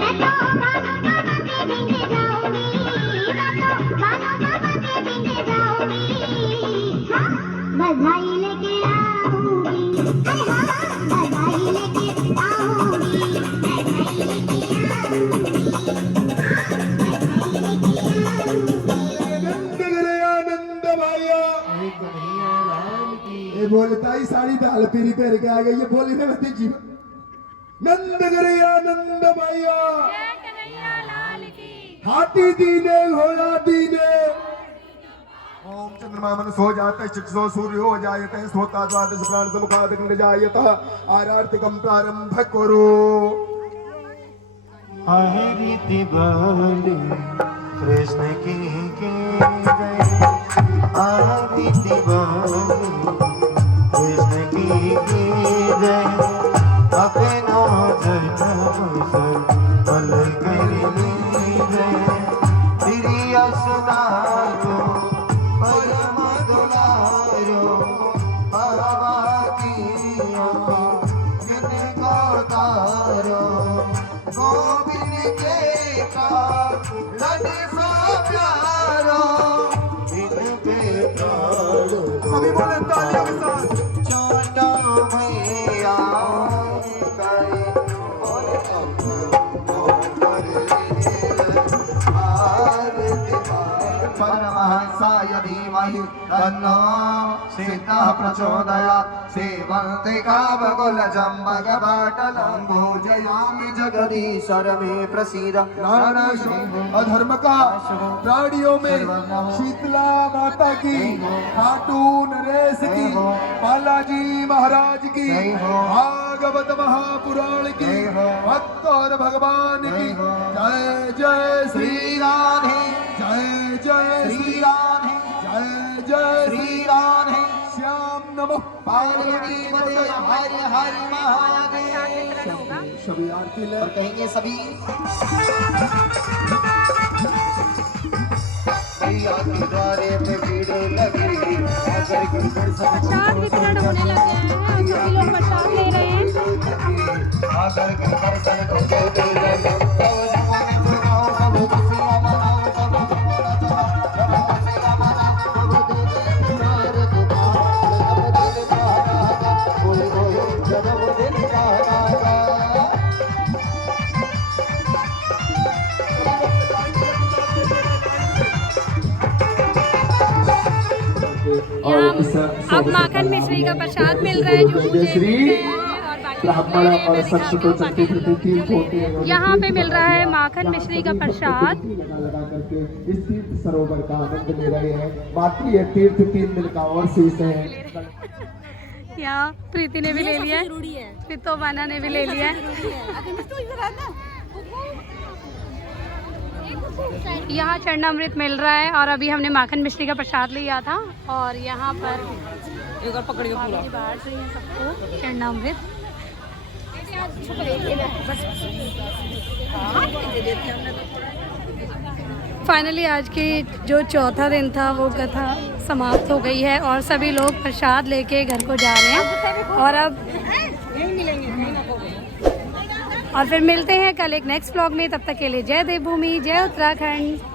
मैं तो बाबा के देंगे जाऊंगी, मैं तो बाबा के देंगे जाऊंगी, बधाई लेके आऊंगी, बधाई लेके आऊंगी, आनंद भैया ये बोलता ही साड़ी दाल पीरी पहन के आ गई, ये बोली में बती जीवन। नंद करे आनंद भैया, हाथी दीने घोड़ा दीने। ओम चंद्रमा मन सो जाते शिक्षो सूर्य हो जायते सोता द्वादश प्राण समुखादिक जायतः आरार्तिकम प्रारंभ करो। हरि बोल कृष्ण की जय, हरि बोल कृष्ण की जय। अपना जन्म पल कर जय, श्री असुदारो परम दुलारो पार्वतियों जिनको तारो। गोविंद के का लड सा प्यारो, इन पे तारो। सभी बोले तालियां। तन्नो सीता प्रचोदयात् सेवन्ते कामकुलचम्पकपाटलं पूजयामि जगदीश्वर मे प्रसीद अधर्म का प्राणियों में शीतला माता की, खाटू नरेश की, बालाजी महाराज की, भागवत महापुराण की, भक्त और भगवान की जय जय श्री राधे जय जय श्री राधे जय जय श्री राधे श्याम नमः पार्वती पते हरि हरि महादेव। सभी आरती ले और कहेंगे सभी मैया के द्वारे पे भीड़ लगी आकर के दर्शन प्रसाद वितरण होने लगे हैं और सभी लोग प्रसाद ले रहे हैं। आकर के दर्शन को देते रहो। सब जमाने चुनाव सब खुशियां मनाओ सब खुशियां मनाओ सब दे दे प्यार को सब दे दे प्यार कोई कोई जब दे दे प्यार यहाँ अब माखन मिश्री का प्रसाद मिल रहा है जो मुझे मिल रहे हैं और बाकी लोग ले रहे हैं। मैं दिखाती हूँ बाकी यहाँ पे मिल रहा है माखन मिश्री का प्रसाद। लगा करके इस तीर्थ सरोवर का आनंद ले रहे हैं। बाकी ये तीर्थ 3 दिन का और शेष है। यहाँ प्रीति ने भी ले लिया है, प्रीतो बाना ने भी ले लिया है। यहाँ चरणामृत मिल रहा है और अभी हमने माखन मिश्री का प्रसाद लिया था और यहाँ पर एक और पकड़ के पूरा बांट रही हैं सबको चरणामृत। फाइनली आज की जो चौथा दिन था वो कथा समाप्त हो गई है और सभी लोग प्रसाद लेके घर को जा रहे हैं और अब और फिर मिलते हैं कल एक नेक्स्ट व्लॉग में। तब तक के लिए जय देवभूमि, जय उत्तराखंड।